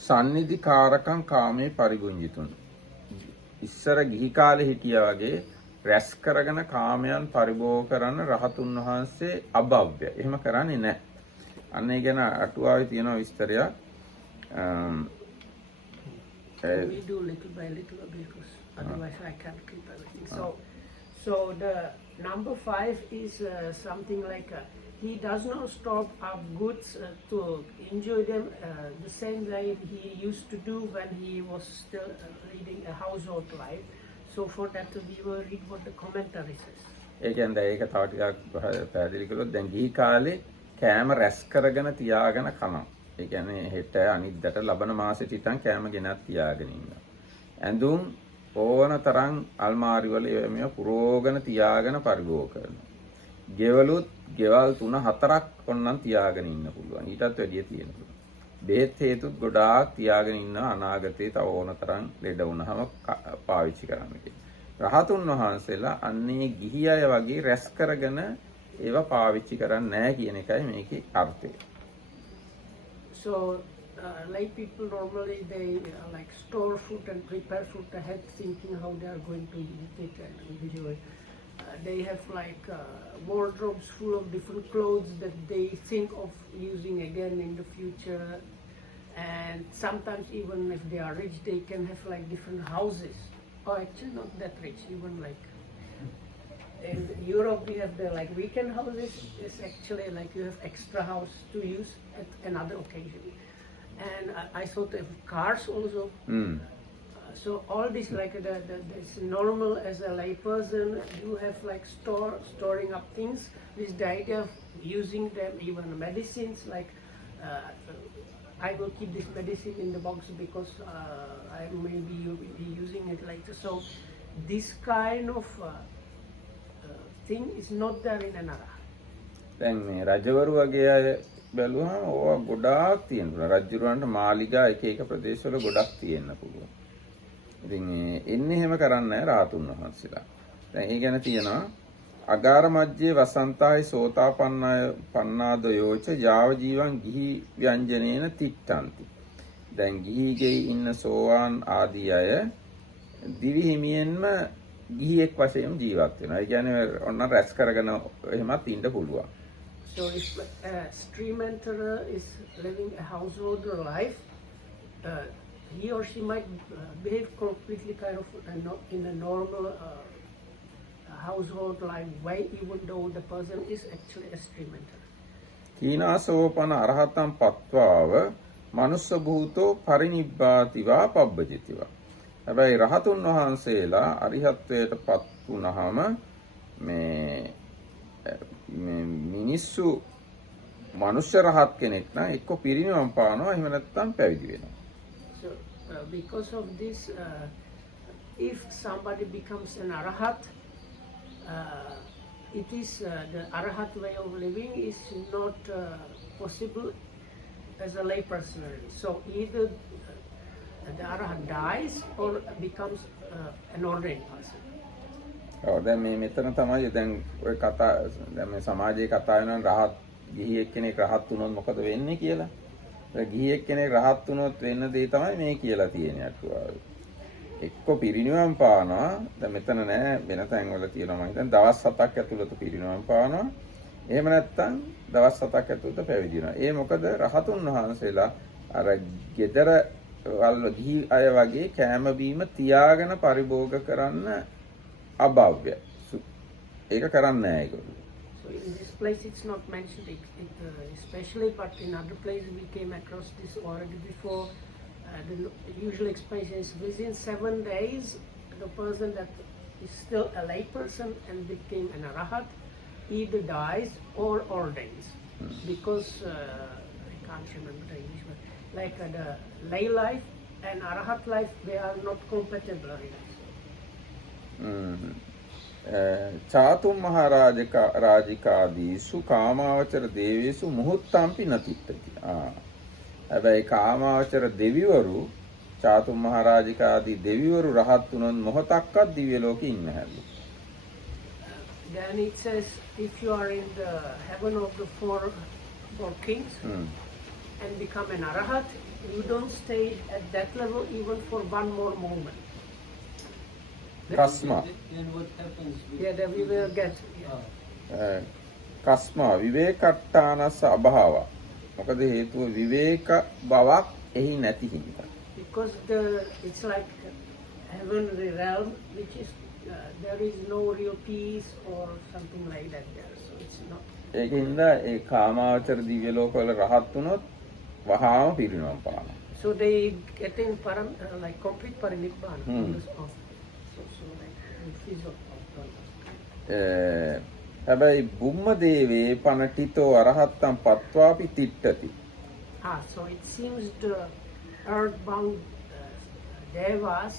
සන්නිධි කාරකං කාමේ පරිගුංජිතුන්. ඉස්සර ගිහි කාලේ හිටියා වගේ රැස් කරගෙන කාමයන් පරිභෝග කරන රහතුන් වහන්සේ අබබ්බය. එහෙම කරන්නේ නැහැ. අන්න ඒ ගැන අටුවාවේ තියෙන විස්තරයක්. We do little by little because otherwise I can't keep everything. So the number 5 is something like he does not store up goods to enjoy them the same way he used to do when he was still leading a household life. So for that we will read what the commentary says. ඒ කියන්නේ ඒක තව ටිකක් පැහැදිලි කළොත් දැන් ගිහි කාලේ කෑම රැස් කරගෙන තියාගෙන කනවා. ඒ කියන්නේ හෙට අනිද්දාට ලබන මාසෙට ඉතින් කෑම ගෙනත් තියාගෙන ඉන්නවා. ඇඳුම් ඕන තරම් අල්මාරි වල මේව පුරෝගන තියාගෙන පරිභෝග කරනවා. ගෙවලුත් ගෙවල් 3-4ක් ඔන්නම් තියාගෙන ඉන්න පුළුවන්. ඊටත් වැඩිය තියෙනවා. බෙහෙත් හේතුත් ගොඩාක් තියාගෙන ඉන්න අනාගතේ තව ඕන තරම් ලෙඩ වුණාම පාවිච්චි කරන්න කියලා. රහතුන් වහන්සේලා අන්නේ ගිහි අය වගේ රැස් කරගෙන ඒවා පාවිච්චි කරන්නේ නැහැ කියන එකයි මේකේ අර්ථය. So lay people normally they like store food and prepare food ahead, thinking how they are going to eat it and enjoy. They have like wardrobes full of different clothes that they think of using again in the future. And sometimes even if they are rich, they can have like different houses. Oh, actually not that rich, even like in Europe we have the like weekend houses. It's actually like you have extra house to use at another occasion. And I thought of cars also. So all this like it's normal as a layperson. You have like storing up things. This the idea of using them, even medicines like. I will keep this medicine in the box because I may be using it later. So this kind of thing is not there in another. දැන් මේ රජවරු වගේ අය බැලුවම ඕවා ගොඩාක් තියෙනවා. රජුරවන්ට මාලිගා එක එක ප්‍රදේශවල ගොඩක් තියෙන්න පුළුවන්. ඉතින් එන්නේ එහෙම කරන්නේ නැහැ රාතුන් වහන්සේලා. දැන් ඒ ගැන තියෙනවා අගාර මජ්ජේ වසන්තායි සෝතාපන්නය පන්නාදයෝච යාව ජීවන් ගිහි ව්‍යංජනේන තිට්ඨන්ති. දැන් ගිහිගෙයි ඉන්න සෝවාන් ආදී අය දිවි හිමියෙන්ම ගිහියෙක් වශයෙන් ජීවත් වෙනවා. ඒ කියන්නේ ඔන්න රැස් කරගෙන එහෙමත් ඉන්න පුළුවන්. So if a stream enterer is living a householder life, he or she might behave completely kind of in a normal household life way, even though the person is actually a stream enterer. කීනාසෝපන අරහතම් පත්වාව මනුස්ස භූතෝ පරිනිබ්බාතිවා පබ්බජිතිවා. හැබැයි රහතුන් වහන්සේලා අරිහත්වයට පත් වුණාම මේ මිනිස්සු මනුෂ්‍ය රහත් කෙනෙක් නම් එක්ක පිරිනිවන් පානවා එහෙම නැත්නම් පැවිදි වෙනවා. So because of this, if somebody becomes an arahat, it is the arahat way of living is not possible as a lay person. So either the arahat dies or becomes an ordinary person. ඔව් දැන් මේ මෙතන තමයි දැන් ඔය කතා දැන් මේ සමාජයේ කතා වෙනවා රහත් ගිහියෙක් කෙනෙක් රහත් වුණොත් මොකද වෙන්නේ කියලා. ඒ ගිහියෙක් කෙනෙක් රහත් වුණොත් වෙන්න දේ තමයි මේ කියලා තියෙන්නේ අටුවාවේ. එක්ක පිරිනිවන් පානවා දැන් මෙතන නෑ වෙන තැන්වල තියෙනවා මම හිතන්නේ දවස් 7ක් ඇතුළත පිරිනිවන් පානවා. එහෙම නැත්නම් දවස් 7ක් ඇතුළත පැවිදි වෙනවා. ඒ මොකද රහතුන් වහන්සේලා අර gedara වල ගිහි අය වගේ කෑම බීම තියාගෙන පරිභෝග කරන්න අභාව්‍ය. ඒක කරන්නේ නැහැ ඒගොල්ලෝ. So in this place it's not mentioned especially, but in other places we came across this already before. The usual explanation is within 7 days the person that is still a lay person and became an arahat either dies or ordains. Because I can't remember the English word. Like the lay life and arahat life, they are not compatible. චාතුම් මහරජිකාදීසු කාමාවචර දේවේසු මුහුත්තම්පි නතිත්තති. හැබැයි කාමාවචර දෙවිවරු චාතුම් මහරජිකාදී දෙවිවරු රහත් වුණොත් මොහොතක්වත් දිව්‍ය ලෝකෙ ඉන්න හැලු. Then it says if you are in the heaven of the four kings and become an arahat, you don't stay at that level even for one more moment. කස්මා Then what happens with Yeah, we will get. කස්මා විවේකට්ඨානස අභාව. මොකද හේතුව විවේක බවක් එහි නැති හින්දා. Because it's like heavenly realm, which is there is no real peace or something like that there. So it's not. ඒකින්ද ඒ කාමාවචර දිව්‍ය ලෝකවල රහත් වුණොත් වහාම පිරිනවම් පානවා. So they getting like complete parinibbana. So like physical. හැබැයි බුම්ම දේවේ පනටිතෝ අරහත්තම් පත්වාපි තිට්ඨති. So it seems the earthbound devas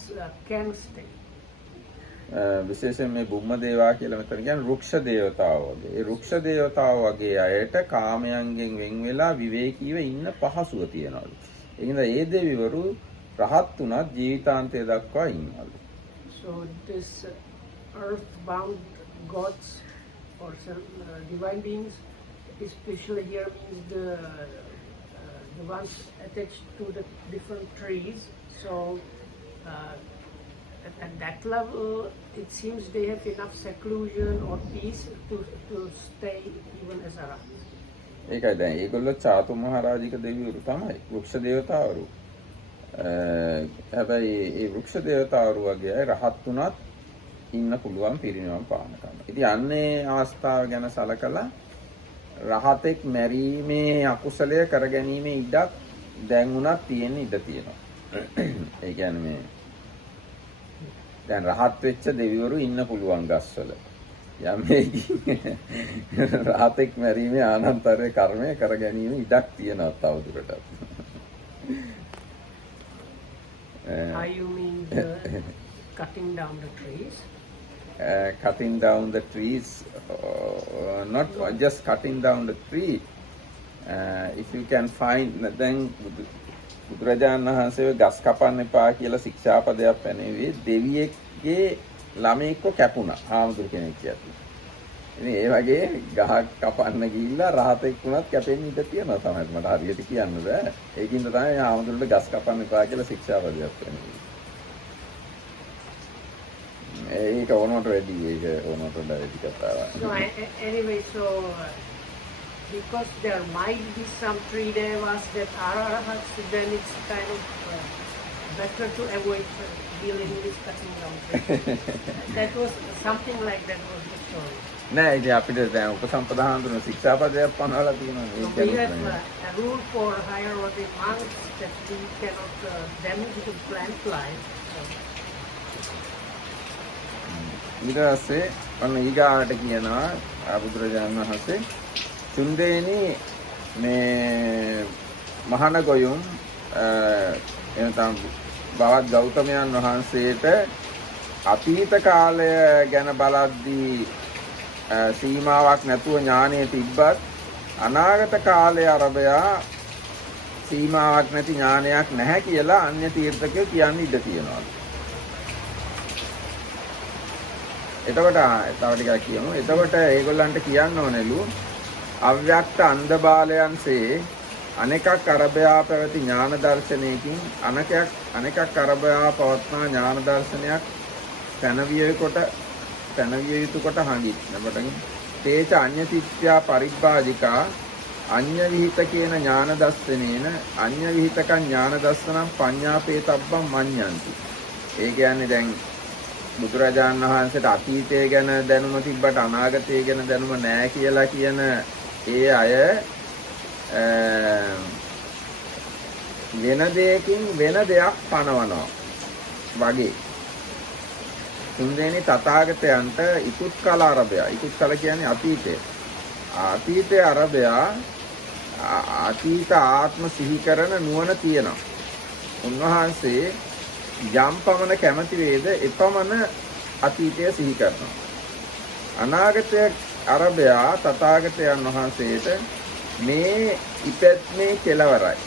can stay. විශේෂයෙන් මේ බුම්ම දේවා කියලා මෙතන කියන්නේ රුක්ෂ දේවතාවෝ වගේ. ඒ රුක්ෂ දේවතාවෝ වගේ අයට කාමයන්ගෙන් වෙන් වෙලා විවේකීව ඉන්න පහසුව තියනවලු. ඒ හින්දා ඒ දෙවිවරු රහත් වුණත් ජීවිතාන්තය දක්වා ඉන්නවලු. So this earthbound gods or divine beings, especially here means the ones attached to the different trees. So at that level, it seems they have enough seclusion or peace to stay even as arahats. ඒකයි දැන් ඒගොල්ලෝ චාතු මහරජික දෙවිවරු තමයි වෘක්ෂ දේවතාවරු. හැබැයි ඒ වෘක්ෂ දේවතාවරු වගේ අය රහත් වුණත් ඉන්න පුළුවන් පිරිනිවන් පානකම. ඉතින් අන්නේ අවස්ථාව ගැන සලකලා රහතෙක් මැරීමේ අකුසලය කරගැනීමේ ඉඩක් දැන් උනත් තියෙන ඉඩ තියෙනවා. ඒ කියන්නේ මේ දැන් රහත් වෙච්ච දෙවිවරු ඉන්න පුළුවන් ගස්වල. රහතෙක් මැරීමේ ආනන්තරේ කර්මය කරගැනීම ඉඩක් තියෙනවා තවදුරටත්. Are you mean cutting down the trees? Cutting down the trees, not just cutting down the tree. If you can find, then බුදුරජාණන් වහන්සේ ගස් කපන්න එපා කියලා ශික්ෂාපදයක් පැනෙවි. දෙවියෙක්ගේ ළමෙක්ව කැපුණා. හාමුදුරු කෙනෙක් කියති. ඉතින් ඒ වගේ ගහක් කපන්න ගිහිල්ලා රහතෙක් වුණත් කැපෙන්න ඉඩ තියෙනවා තමයි. මට හරියට කියන්න බෑ. ඒකින්ද තමයි හාමුදුරුන්ට ගස් කපන්න එපා කියලා ශික්ෂාපදයක් පැනෙවි. ඒක ඕනකට වැඩි ඒක ඕනකට වැඩි කතාවක්. So anyway, so because there might be some three devas that are arahats, then it's kind of better to avoid dealing with cutting down trees. That was something like that was the story. නෑ ඉතින් අපිට දැන් උපසම්පදා හඳුනන ශික්ෂාපදයක් පනවලා තියෙනවා. So we have a rule for higher order monks that we cannot damage the plant life. ඊට පස්සේ අන්න ඊගාට කියනවා බුදුරජාණන් වහන්සේ චුන්දේනි මේ මහාන ගොයුම් එනතම් බවත් ගෞතමයන් වහන්සේට අතීත කාලය ගැන බලද්දී සීමාවක් නැතුව ඥානය තිබ්බත් අනාගත කාලයේ අරබයා සීමාවක් නැති ඥානයක් නැහැ කියලා අන්‍ය තීර්ථකයෝ කියන්න ඉඩ තියෙනවා. එතකොට තව ටිකක් කියමු. එතකොට ඒගොල්ලන්ට කියන්න ඕනෙලු අව්‍යක්ත අන්ධ බාලයන්සේ අනෙකක් අරබයා පැවති ඥාන දර්ශනයකින් අනෙකක් අරබයා පවත්නා ඥාන දර්ශනයක් පැනවිය යුතු කොට හඟිත්. එතකොට තේච අඤ්ඤ සිත්‍යා පරිබ්බාජිකා අඤ්ඤ විහිත කියන ඥාන දර්ශනේන අඤ්ඤ විහිතකං ඥාන දර්ශනං පඤ්ඤාපේතබ්බං මඤ්ඤන්ති. ඒ කියන්නේ දැන් බුදුරජාණන් වහන්සේට අතීතය ගැන දැනුම තිබ්බට අනාගතය ගැන දැනුම නැහැ කියලා කියන ඒ අය වෙන දෙයකින් වෙන දෙයක් පනවනවා වගේ. තුන්වෙනි තථාගතයන්ට ඉකුත් කල අරබය. ඉකුත් කල කියන්නේ අතීතය. අතීතයේ අරබය අතීත ආත්ම සිහි කරන නුවණ තියෙනවා. උන්වහන්සේ යම් පමණ කැමති වේද එපමණ අතීතය සිහි කරනවා. අනාගතයේ අරබයා තථාගතයන් වහන්සේට මේ ඉපැත්මේ කෙලවරයි.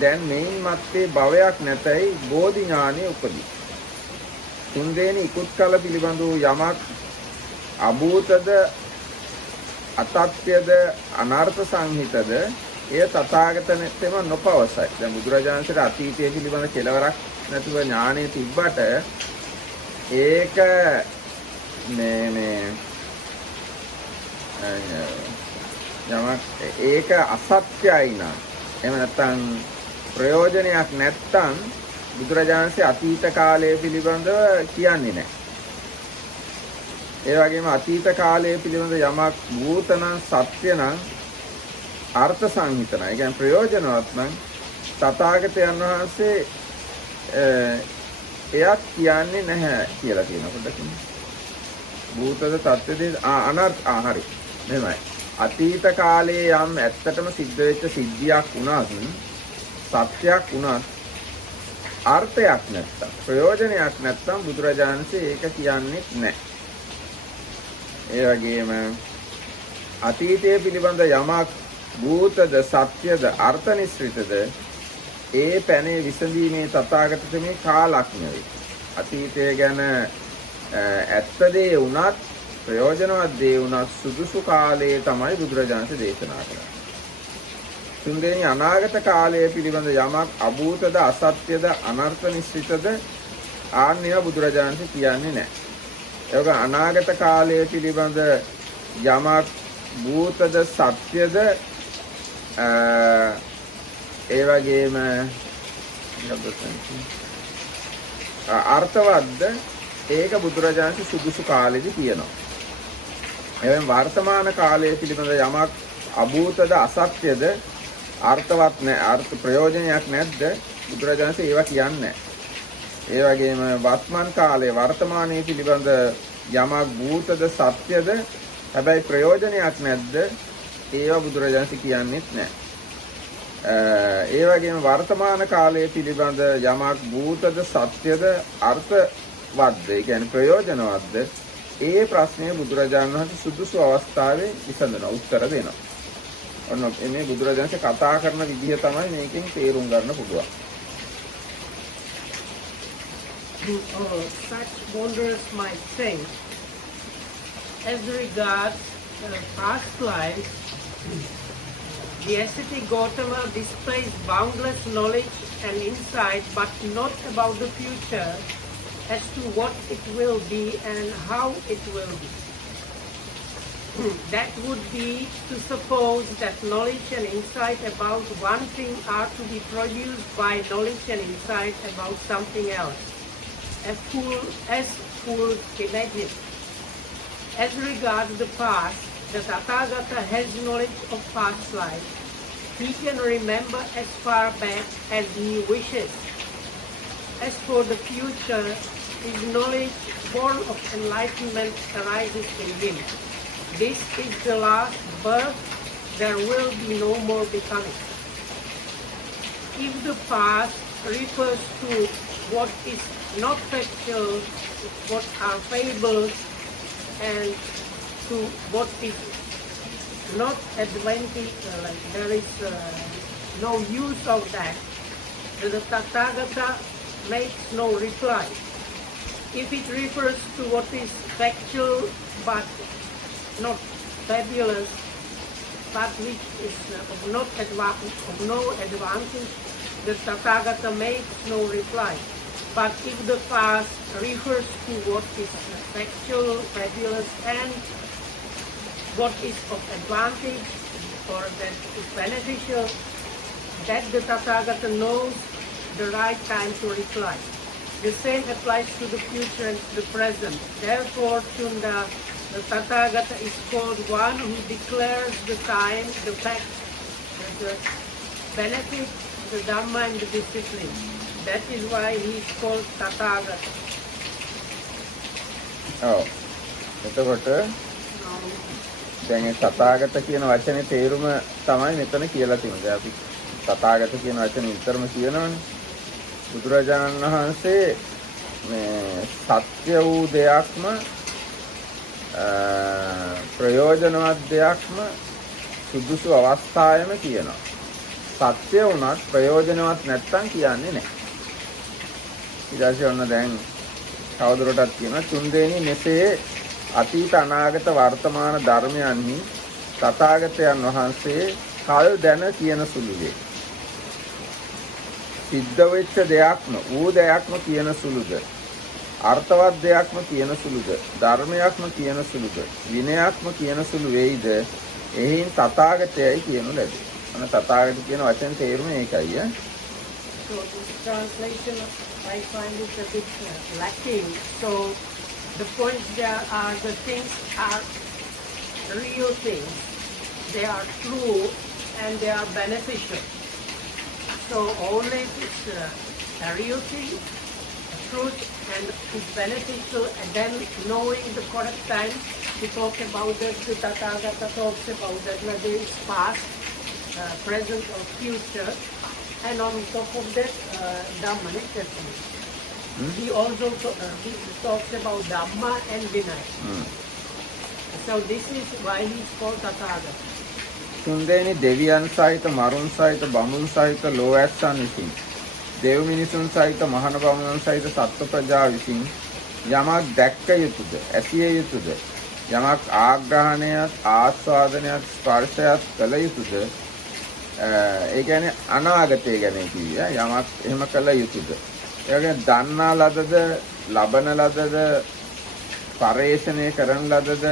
දැන් මේන් මත්තේ භවයක් නැතයි බෝධි ඥානෙ උපදී. තුන්වෙනි ඉකුත් කල පිළිබඳව යමක් අභූතද අතත්‍යද අනර්ථ සංහිතද එය තථාගතනෙතම නොපවසයි. දැන් බුදුරජාණන්සේ අතීතයේ පිළිබඳ කෙලවරක් නැතුව ඥානෙ තිබ්බට ඒක යමක් ඒක අසත්‍යයි නම් එහෙම නැත්නම් ප්‍රයෝජනයක් නැත්නම් බුදුරජාණන්සේ අතීත කාලය පිළිබඳව කියන්නේ නැහැ. ඒ වගේම අතීත කාලය පිළිබඳ යමක් භූතනම් සත්‍ය නම් අර්ථ සංහිත නම් ඒ කියන්නේ ප්‍රයෝජනවත් නම් තථාගතයන් වහන්සේ එයත් කියන්නේ නැහැ කියලා කියනවා. පොඩ්ඩක් භූතද තත්ත්වද අනර්ථ හරි. මෙහෙමයි. අතීත කාලයේ යම් ඇත්තටම සිද්ධ වෙච්ච සිද්ධියක් වුණත් සත්‍යයක් වුණත් අර්ථයක් නැත්තම් ප්‍රයෝජනයක් නැත්තම් බුදුරජාණන්සේ ඒක කියන්නේ නැහැ. ඒ වගේම අතීතයේ පිළිබඳ යමක් භූතද සත්‍යද අර්ථ නිස්ෘතද ඒ පැනේ විසඳීමේ තථාගතතුමේ කාලක් නෙවෙයි. අතීතය ගැන ඇත්ත දේ වුණත් ප්‍රයෝජනවත් දේ වුණත් සුදුසු කාලයේ තමයි බුදුරජාණන්සේ දේශනා කරන්නේ. තුන්වෙනි අනාගත කාලය පිළිබඳ යමක් අභූතද අසත්‍යද අනර්ථ නිශ්චිතද ආන්‍ය බුදුරජාණන්සේ කියන්නේ නැහැ. ඒක අනාගත කාලය පිළිබඳ යමක් භූතද සත්‍යද ඒ වගේම අර්ථවත්ද ඒක බුදුරජාණන් සුදුසු කාලෙදි කියනවා. එවෙන් වර්තමාන කාලයේ පිළිබඳ යමක් අභූතද අසත්‍යද අර්ථවත් නැහැ අර්ථ ප්‍රයෝජනයක් නැද්ද බුදුරජාණන් ඒවා කියන්නේ නැහැ. ඒ වගේම වර්තමාන කාලයේ වර්තමානයේ පිළිබඳ යමක් භූතද සත්‍යද හැබැයි ප්‍රයෝජනයක් නැද්ද ඒවා බුදුරජාණන් කියන්නේත් නැහැ. ඒ වගේම වර්තමාන කාලයේ පිළිබඳ යමක් භූතද සත්‍යද අර්ථවත්ද ඒ කියන්නේ ප්‍රයෝජනවත්ද ඒ ප්‍රශ්නය බුදුරජාණන් වහන්සේ සුදුසු අවස්ථාවේ විසඳනවා උත්තර දෙනවා. ඔන්න මේ බුදුරජාණන් කතා කරන විදිහ තමයි මේකෙන් තේරුම් ගන්න පුළුවන්. Such wanderers might think, as regards past lives, the ascetic Gautama displays boundless knowledge and insight, but not about the future as to what it will be and how it will be. That would be to suppose that knowledge and insight about one thing are to be produced by knowledge and insight about something else, as fools imagine. As regards the past, the Tathagata has knowledge of past life. He can remember as far back as he wishes. As for the future, his knowledge born of enlightenment arises in him. This is the last birth, there will be no more becoming. If the past refers to what is not factual, what are fables, and to what is not advantage, like there is no use of that, the Tathagata makes no reply. If it refers to what is factual but not fabulous, but which is of no advantage, the Tathagata makes no reply. But if the past refers to what is factual, fabulous, and what is of advantage or that is beneficial, that the Tathagata knows the right time to reply. The same applies to the future and to the present. Therefore, Chunda, the Tathagata is called one who declares the time, the fact, the benefit, the Dhamma and the discipline. That is why he is called Tathagata. ඔව්. එතකොට දැන් මේ තථාගත කියන වචනේ තේරුම තමයි මෙතන කියලා තියෙන්නේ. අපි තථාගත කියන වචනේ විතරම කියනවනේ. බුදුරජාණන් වහන්සේ මේ සත්‍ය වූ දෙයක්ම ප්‍රයෝජනවත් දෙයක්ම සුදුසු අවස්ථාවෙම කියනවා. සත්‍ය වුණත් ප්‍රයෝජනවත් නැත්තම් කියන්නේ නැහැ. ඊට ඔන්න දැන් කවුරුරටත් කියනවා තුන්දෙනි මෙසේ අතීත අනාගත වර්තමාන ධර්මයන්හි තථාගතයන් වහන්සේ කල් දැන කියන සුළුවේ සිද්ධ වෙච්ච දෙයක්ම ඌ දෙයක්ම කියන සුළුද අර්ථවත් දෙයක්ම කියන සුළුද ධර්මයක්ම කියන සුළුද විනයක්ම කියන සුළු වෙයිද එහින් තථාගතයයි කියනු ලැබේ. අන තථාගත කියන වචන තේරුම ඒකයි ඈ. So this translation I find it a bit lacking. So the point there are the things are real things. They are true and they are beneficial. So only if it's a real thing, a truth, and it's beneficial, and then knowing the correct time to talk about that, the Tathagata talks about that, whether it's past, present or future, and on top of that, Dhamma. He also he talks about Dhamma and Vinaya. So this is why he's called Tathagata. තුන්දෙනි දෙවියන් සහිත මරුන් සහිත බමුණු සහිත ලෝවැස්සන් විසින් දේව මිනිසුන් සහිත මහාන බමුණන් සහිත සත්ව ප්‍රජා විසින් යමක් දැක්ක යුතුද ඇසිය යුතුද යමක් ආග්‍රහණයක් ආස්වාදනයක් ස්පර්ශයක් කළ යුතුද ඒ කියන්නේ අනාගතය ගැන කිව්වා යමක් එහෙම කළ යුතුද ඒ කියන්නේ දන්නා ලදද ලබන ලදද පරේෂණය කරන ලදද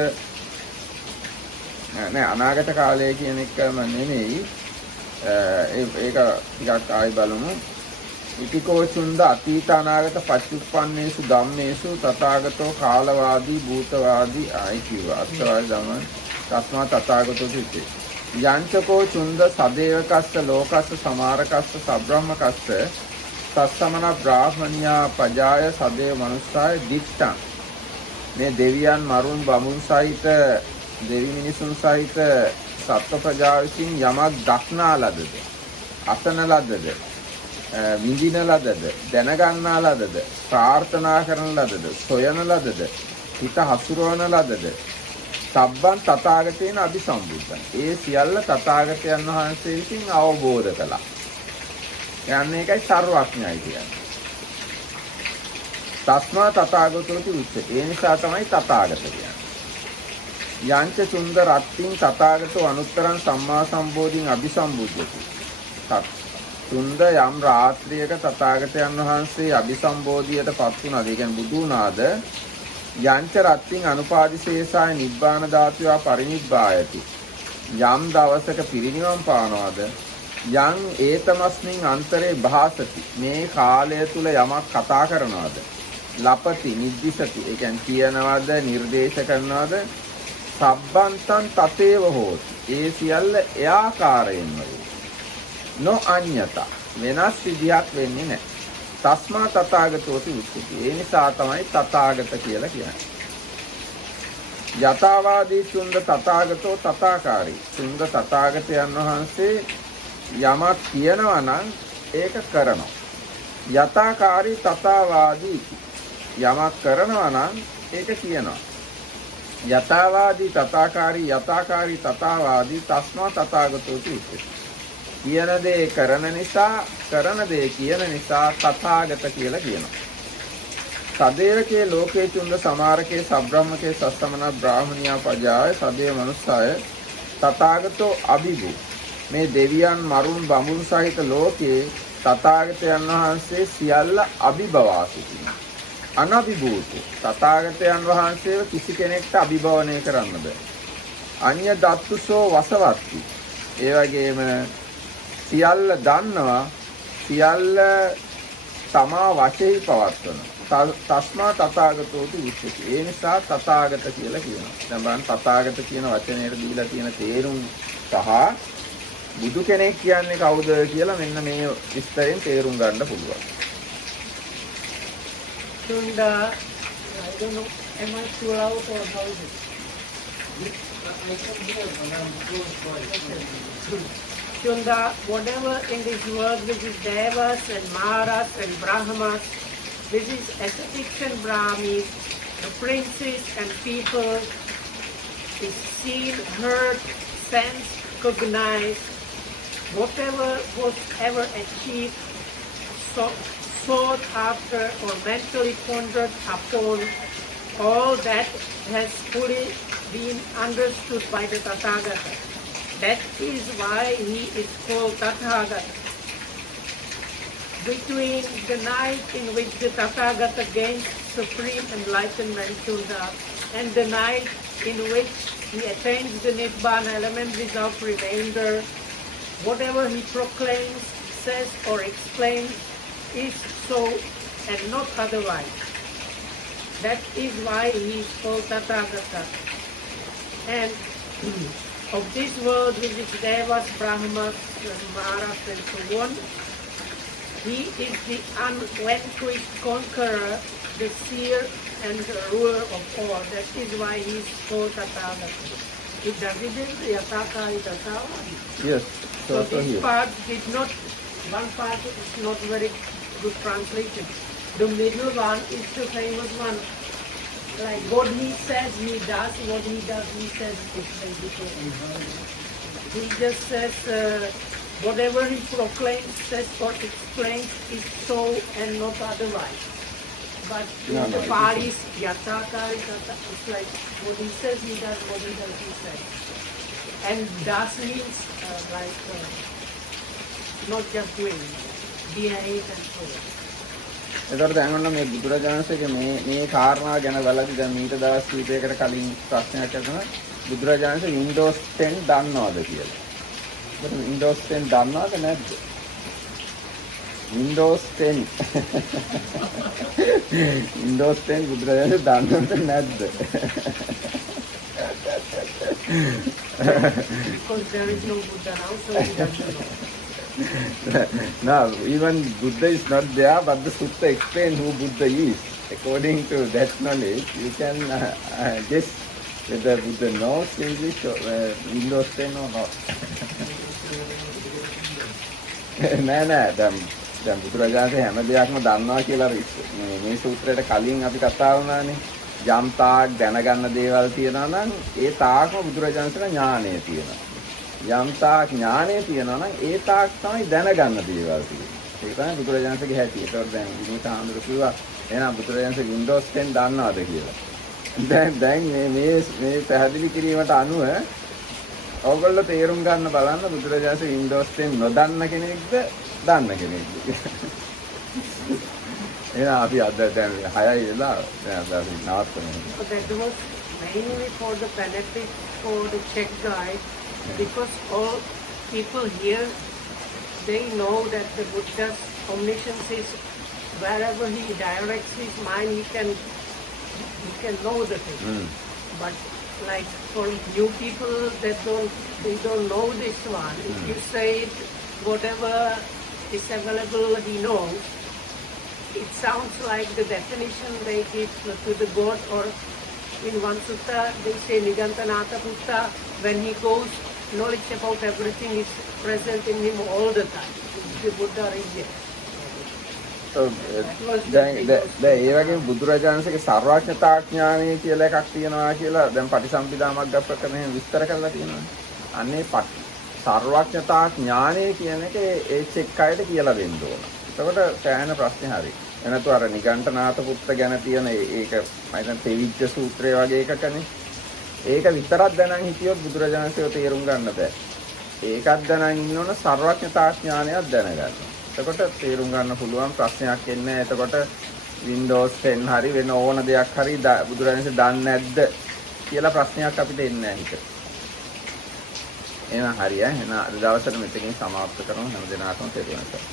නෑ අනාගත කාලය කියන එකම නෙමෙයි ඒක ටිකක් ආයි බලමු ඉතිකෝ චුන්ද අතීත අනාගත පච්චුප්පන්නේසු ධම්මේසු තථාගතෝ කාලවාදී භූතවාදී ආයි කිව්වා. අත්වාද ධම්ම තස්මා තථාගතෝ සිතේ. යංචකෝ චුන්ද සදේවකස්ස ලෝකස්ස සමාරකස්ස සබ්‍රහ්මකස්ස සස්සමන බ්‍රාහ්මණියා පජාය සදේව මනුස්සාය දිත්තං. මේ දෙවියන් මරුන් බමුණු සහිත දෙවි මිනිසුන් සහිත සත්ව ප්‍රජාව විසින් යමක් දක්නා ලදද අසන ලදද විඳින ලදද දැනගන්නා ලදද ප්‍රාර්ථනා කරන ලදද සොයන ලදද හිත හසුරවන ලදද සබ්බන් තථාගතේන අභිසම්බුද්ධං. ඒ සියල්ල තථාගතයන් වහන්සේ විසින් අවබෝධ කළා. යන්නේ ඒකයි සර්වඥයි කියන්නේ. තස්මා තථාගතෝති උච්ච. ඒ නිසා තමයි තථාගත කියන්නේ. යංච සුන්ද රත්තින් තථාගතෝ අනුත්තරං සම්මා සම්බෝධින් අභිසම්බුද්ධති. සුන්ද යම් රාත්‍රියක තථාගතයන් වහන්සේ අභිසම්බෝධියට පත් වුණාද? ඒ කියන්නේ බුදු වුණාද? යංච රත්තින් අනුපාදිශේෂාය නිබ්බාන ධාතුවා පරිනිබ්බායති. යම් දවසක පිරිනිවන් පානවාද? යං ඒතමස්මින් අන්තරේ භාසති. මේ කාලය තුල යමක් කතා කරනවාද? ලපති නිද්දිසති. ඒ කියන්නේ කියනවාද නිර්දේශ කරනවාද? සබ්බන්තං තතේව හෝති. ඒ සියල්ල එයාකාරයෙන්ම වේ. නො අඤ්ඤතා. වෙනස් විදියක් වෙන්නේ නැහැ. තස්මා තථාගතෝති උච්චති. ඒ නිසා තමයි තථාගත කියලා කියන්නේ. යථාවාදී චුන්ද තථාගතෝ තථාකාරී. චුන්ද තථාගතයන් වහන්සේ යමක් කියනවා නම් ඒක කරනවා. යථාකාරී තථාවාදී. යමක් කරනවා නම් ඒක කියනවා. යථාවාදී තථාකාරී තථාවාදී තස්මා තථාගතෝති උච්චති. කියන දේ කරන නිසා කරන දේ කියන නිසා තථාගත කියලා කියනවා. සදේවකේ ලෝකේ චුන්ද සමාරකේ සබ්‍රහ්මකේ සස්සමන බ්‍රාහ්මණියා පජාය සදේව මනුස්සාය තථාගතෝ අභිභූ. මේ දෙවියන් මරුන් බඹුන් සහිත ලෝකේ තථාගතයන් වහන්සේ සියල්ල අභිභවා සිටිනවා. අනභිභූතු. තථාගතයන් වහන්සේව කිසි කෙනෙක්ට අභිභවනය කරන්න බෑ. අඤ්ඤ දත්තුසෝ වසවත්ති. ඒ වගේම සියල්ල දන්නවා, සියල්ල තමා වශයෙන් පවත්වන. තස්මා තථාගතෝති උච්චති. ඒ නිසා තථාගත කියලා කියනවා. දැන් බලන්න තථාගත කියන වචනයට දීලා තියෙන තේරුම සහ බුදු කෙනෙක් කියන්නේ කවුද කියලා මෙන්න මේ විස්තරයෙන් තේරුම් ගන්න පුළුවන්. Chunda, I don't know, am I too loud or how is it? Chunda, whatever in this world which is Devas and Maharas and Brahmas, this is ascetics and Brahmis, the princes and people, is seen, heard, sensed, cognized, whatever was ever achieved, sought after or mentally pondered upon, all that has fully been understood by the Tathagata. That is why he is called Tathagata. Between the night in which the Tathagata gains supreme enlightenment Chunda and the night in which he attains the Nibbana element without remainder, whatever he proclaims, says or explains is so and not otherwise. That is why he is called Tathagata. And of this world which is Devas, Brahmas, Maharas and so on, he is the unvanquished conqueror, the seer and the ruler of all. That is why he is called Tathagata. It doesn't Yathakari Tathagata. Yes. So this part did not, one part is not very good translation. The middle one is the famous one. Like what he says, he does. What he does, he says. He just says whatever he proclaims, says or explains is so and not otherwise. But in the Pali is Yathakari, it's like what he says, he does. What he does, he says. And does means not just doing, behind and so on. එතකොට දැන් ඔන්න මේ බුදුරජාණන්සේගේ මේ කාරණා ගැන බලද්දි දැන් මීට දවස් කීපයකට කලින් ප්‍රශ්නයක් අහනවා බුදුරජාණන්සේ Windows 10 දන්නවද කියලා. Windows 10 දන්නවද නැද්ද? Windows 10. Windows 10 බුදුරජාණන් දන්නවද නැද්ද? Because there is no Buddha now, so he doesn't know. No, even Buddha is not there, but the sutta explain who Buddha is. According to that knowledge, you can guess whether Buddha knows English or Windows 10 or not. නෑ දැන් බුදුරජාණන් හැම දෙයක්ම දන්නවා කියලා මේ සූත්‍රයට කලින් අපි කතා වුණානේ. යම් තාක් දැනගන්න දේවල් තියෙනවා නම් ඒ තාක්ම බුදුරජාණන්ට ඥානය තියෙනවා. යම් තාක් ඥානය තියෙනවා නම් ඒ තාක් තමයි දැනගන්න දේවල් තියෙන්නේ. ඒක තමයි බුදුරජාණන්ගේ හැටි. ඒතකොට දැන් විනීත හාමුදුරුවෝ කිව්වා එහෙනම් බුදුරජාණන් Windows 10 දන්නවද කියලා. දැන් මේ පැහැදිලි කිරීමට අනුව ඔයගොල්ලෝ තේරුම් ගන්න බලන්න බුදුරජාණන් Windows 10 නොදන්න කෙනෙක්ද දන්න කෙනෙක්ද. එහෙනම් අපි අද දැන් 6යි වෙලා දැන් අපි නවත්තමු. So that was mainly for the benefit for the Czech guy, because all people here, they know that the Buddha's omniscience is wherever he directs his mind, he can know the thing. But like for new people that they don't know this one, if you say whatever is available he knows, it sounds like the definition they give to the God, or in one sutta they say Nigantanata Putta, when he goes, knowledge about everything is present in him all the time. The Buddha is there. දැන් ඒ වගේම බුදුරජාණන්සේගේ සර්වඥතා ඥානය කියලා එකක් තියෙනවා කියලා දැන් පටිසම්භිදා මග්ග ප්‍රකරණයෙන් විස්තර කරලා තියෙනවා. අන්නේ සර්වඥතා ඥානය කියන එක ඒ චෙක් අයට කියලා දෙන්න ඕන. එතකොට සෑහෙන ප්‍රශ්නේ හරි. එනතු අර නිගණ්ඨනාත පුත්ත ගැන තියෙන ඒක මම හිතන්නේ තෙවිච්ච සූත්‍රය වගේ එකකනේ. ඒක විතරක් දැනන් හිටියොත් බුදුරජාණන්සේව තේරුම් ගන්න බෑ. ඒකත් දැනන් ඉන්නවන සර්වඥතා ඥානයක් දැනගන්න. එතකොට තේරුම් ගන්න පුළුවන් ප්‍රශ්නයක් එන්නේ. එතකොට Windows 10 හරි වෙන ඕන දෙයක් හරි බුදුරජාණන්සේ දන්නේ නැද්ද කියලා ප්‍රශ්නයක් අපිට එන්නේ නැහැ හිතට. එහෙනම් හරියයි. එහෙනම් අද දවසට මෙතනින් සමාප්ත කරමු. හැම දිනකටම තේරුම් ගන්න.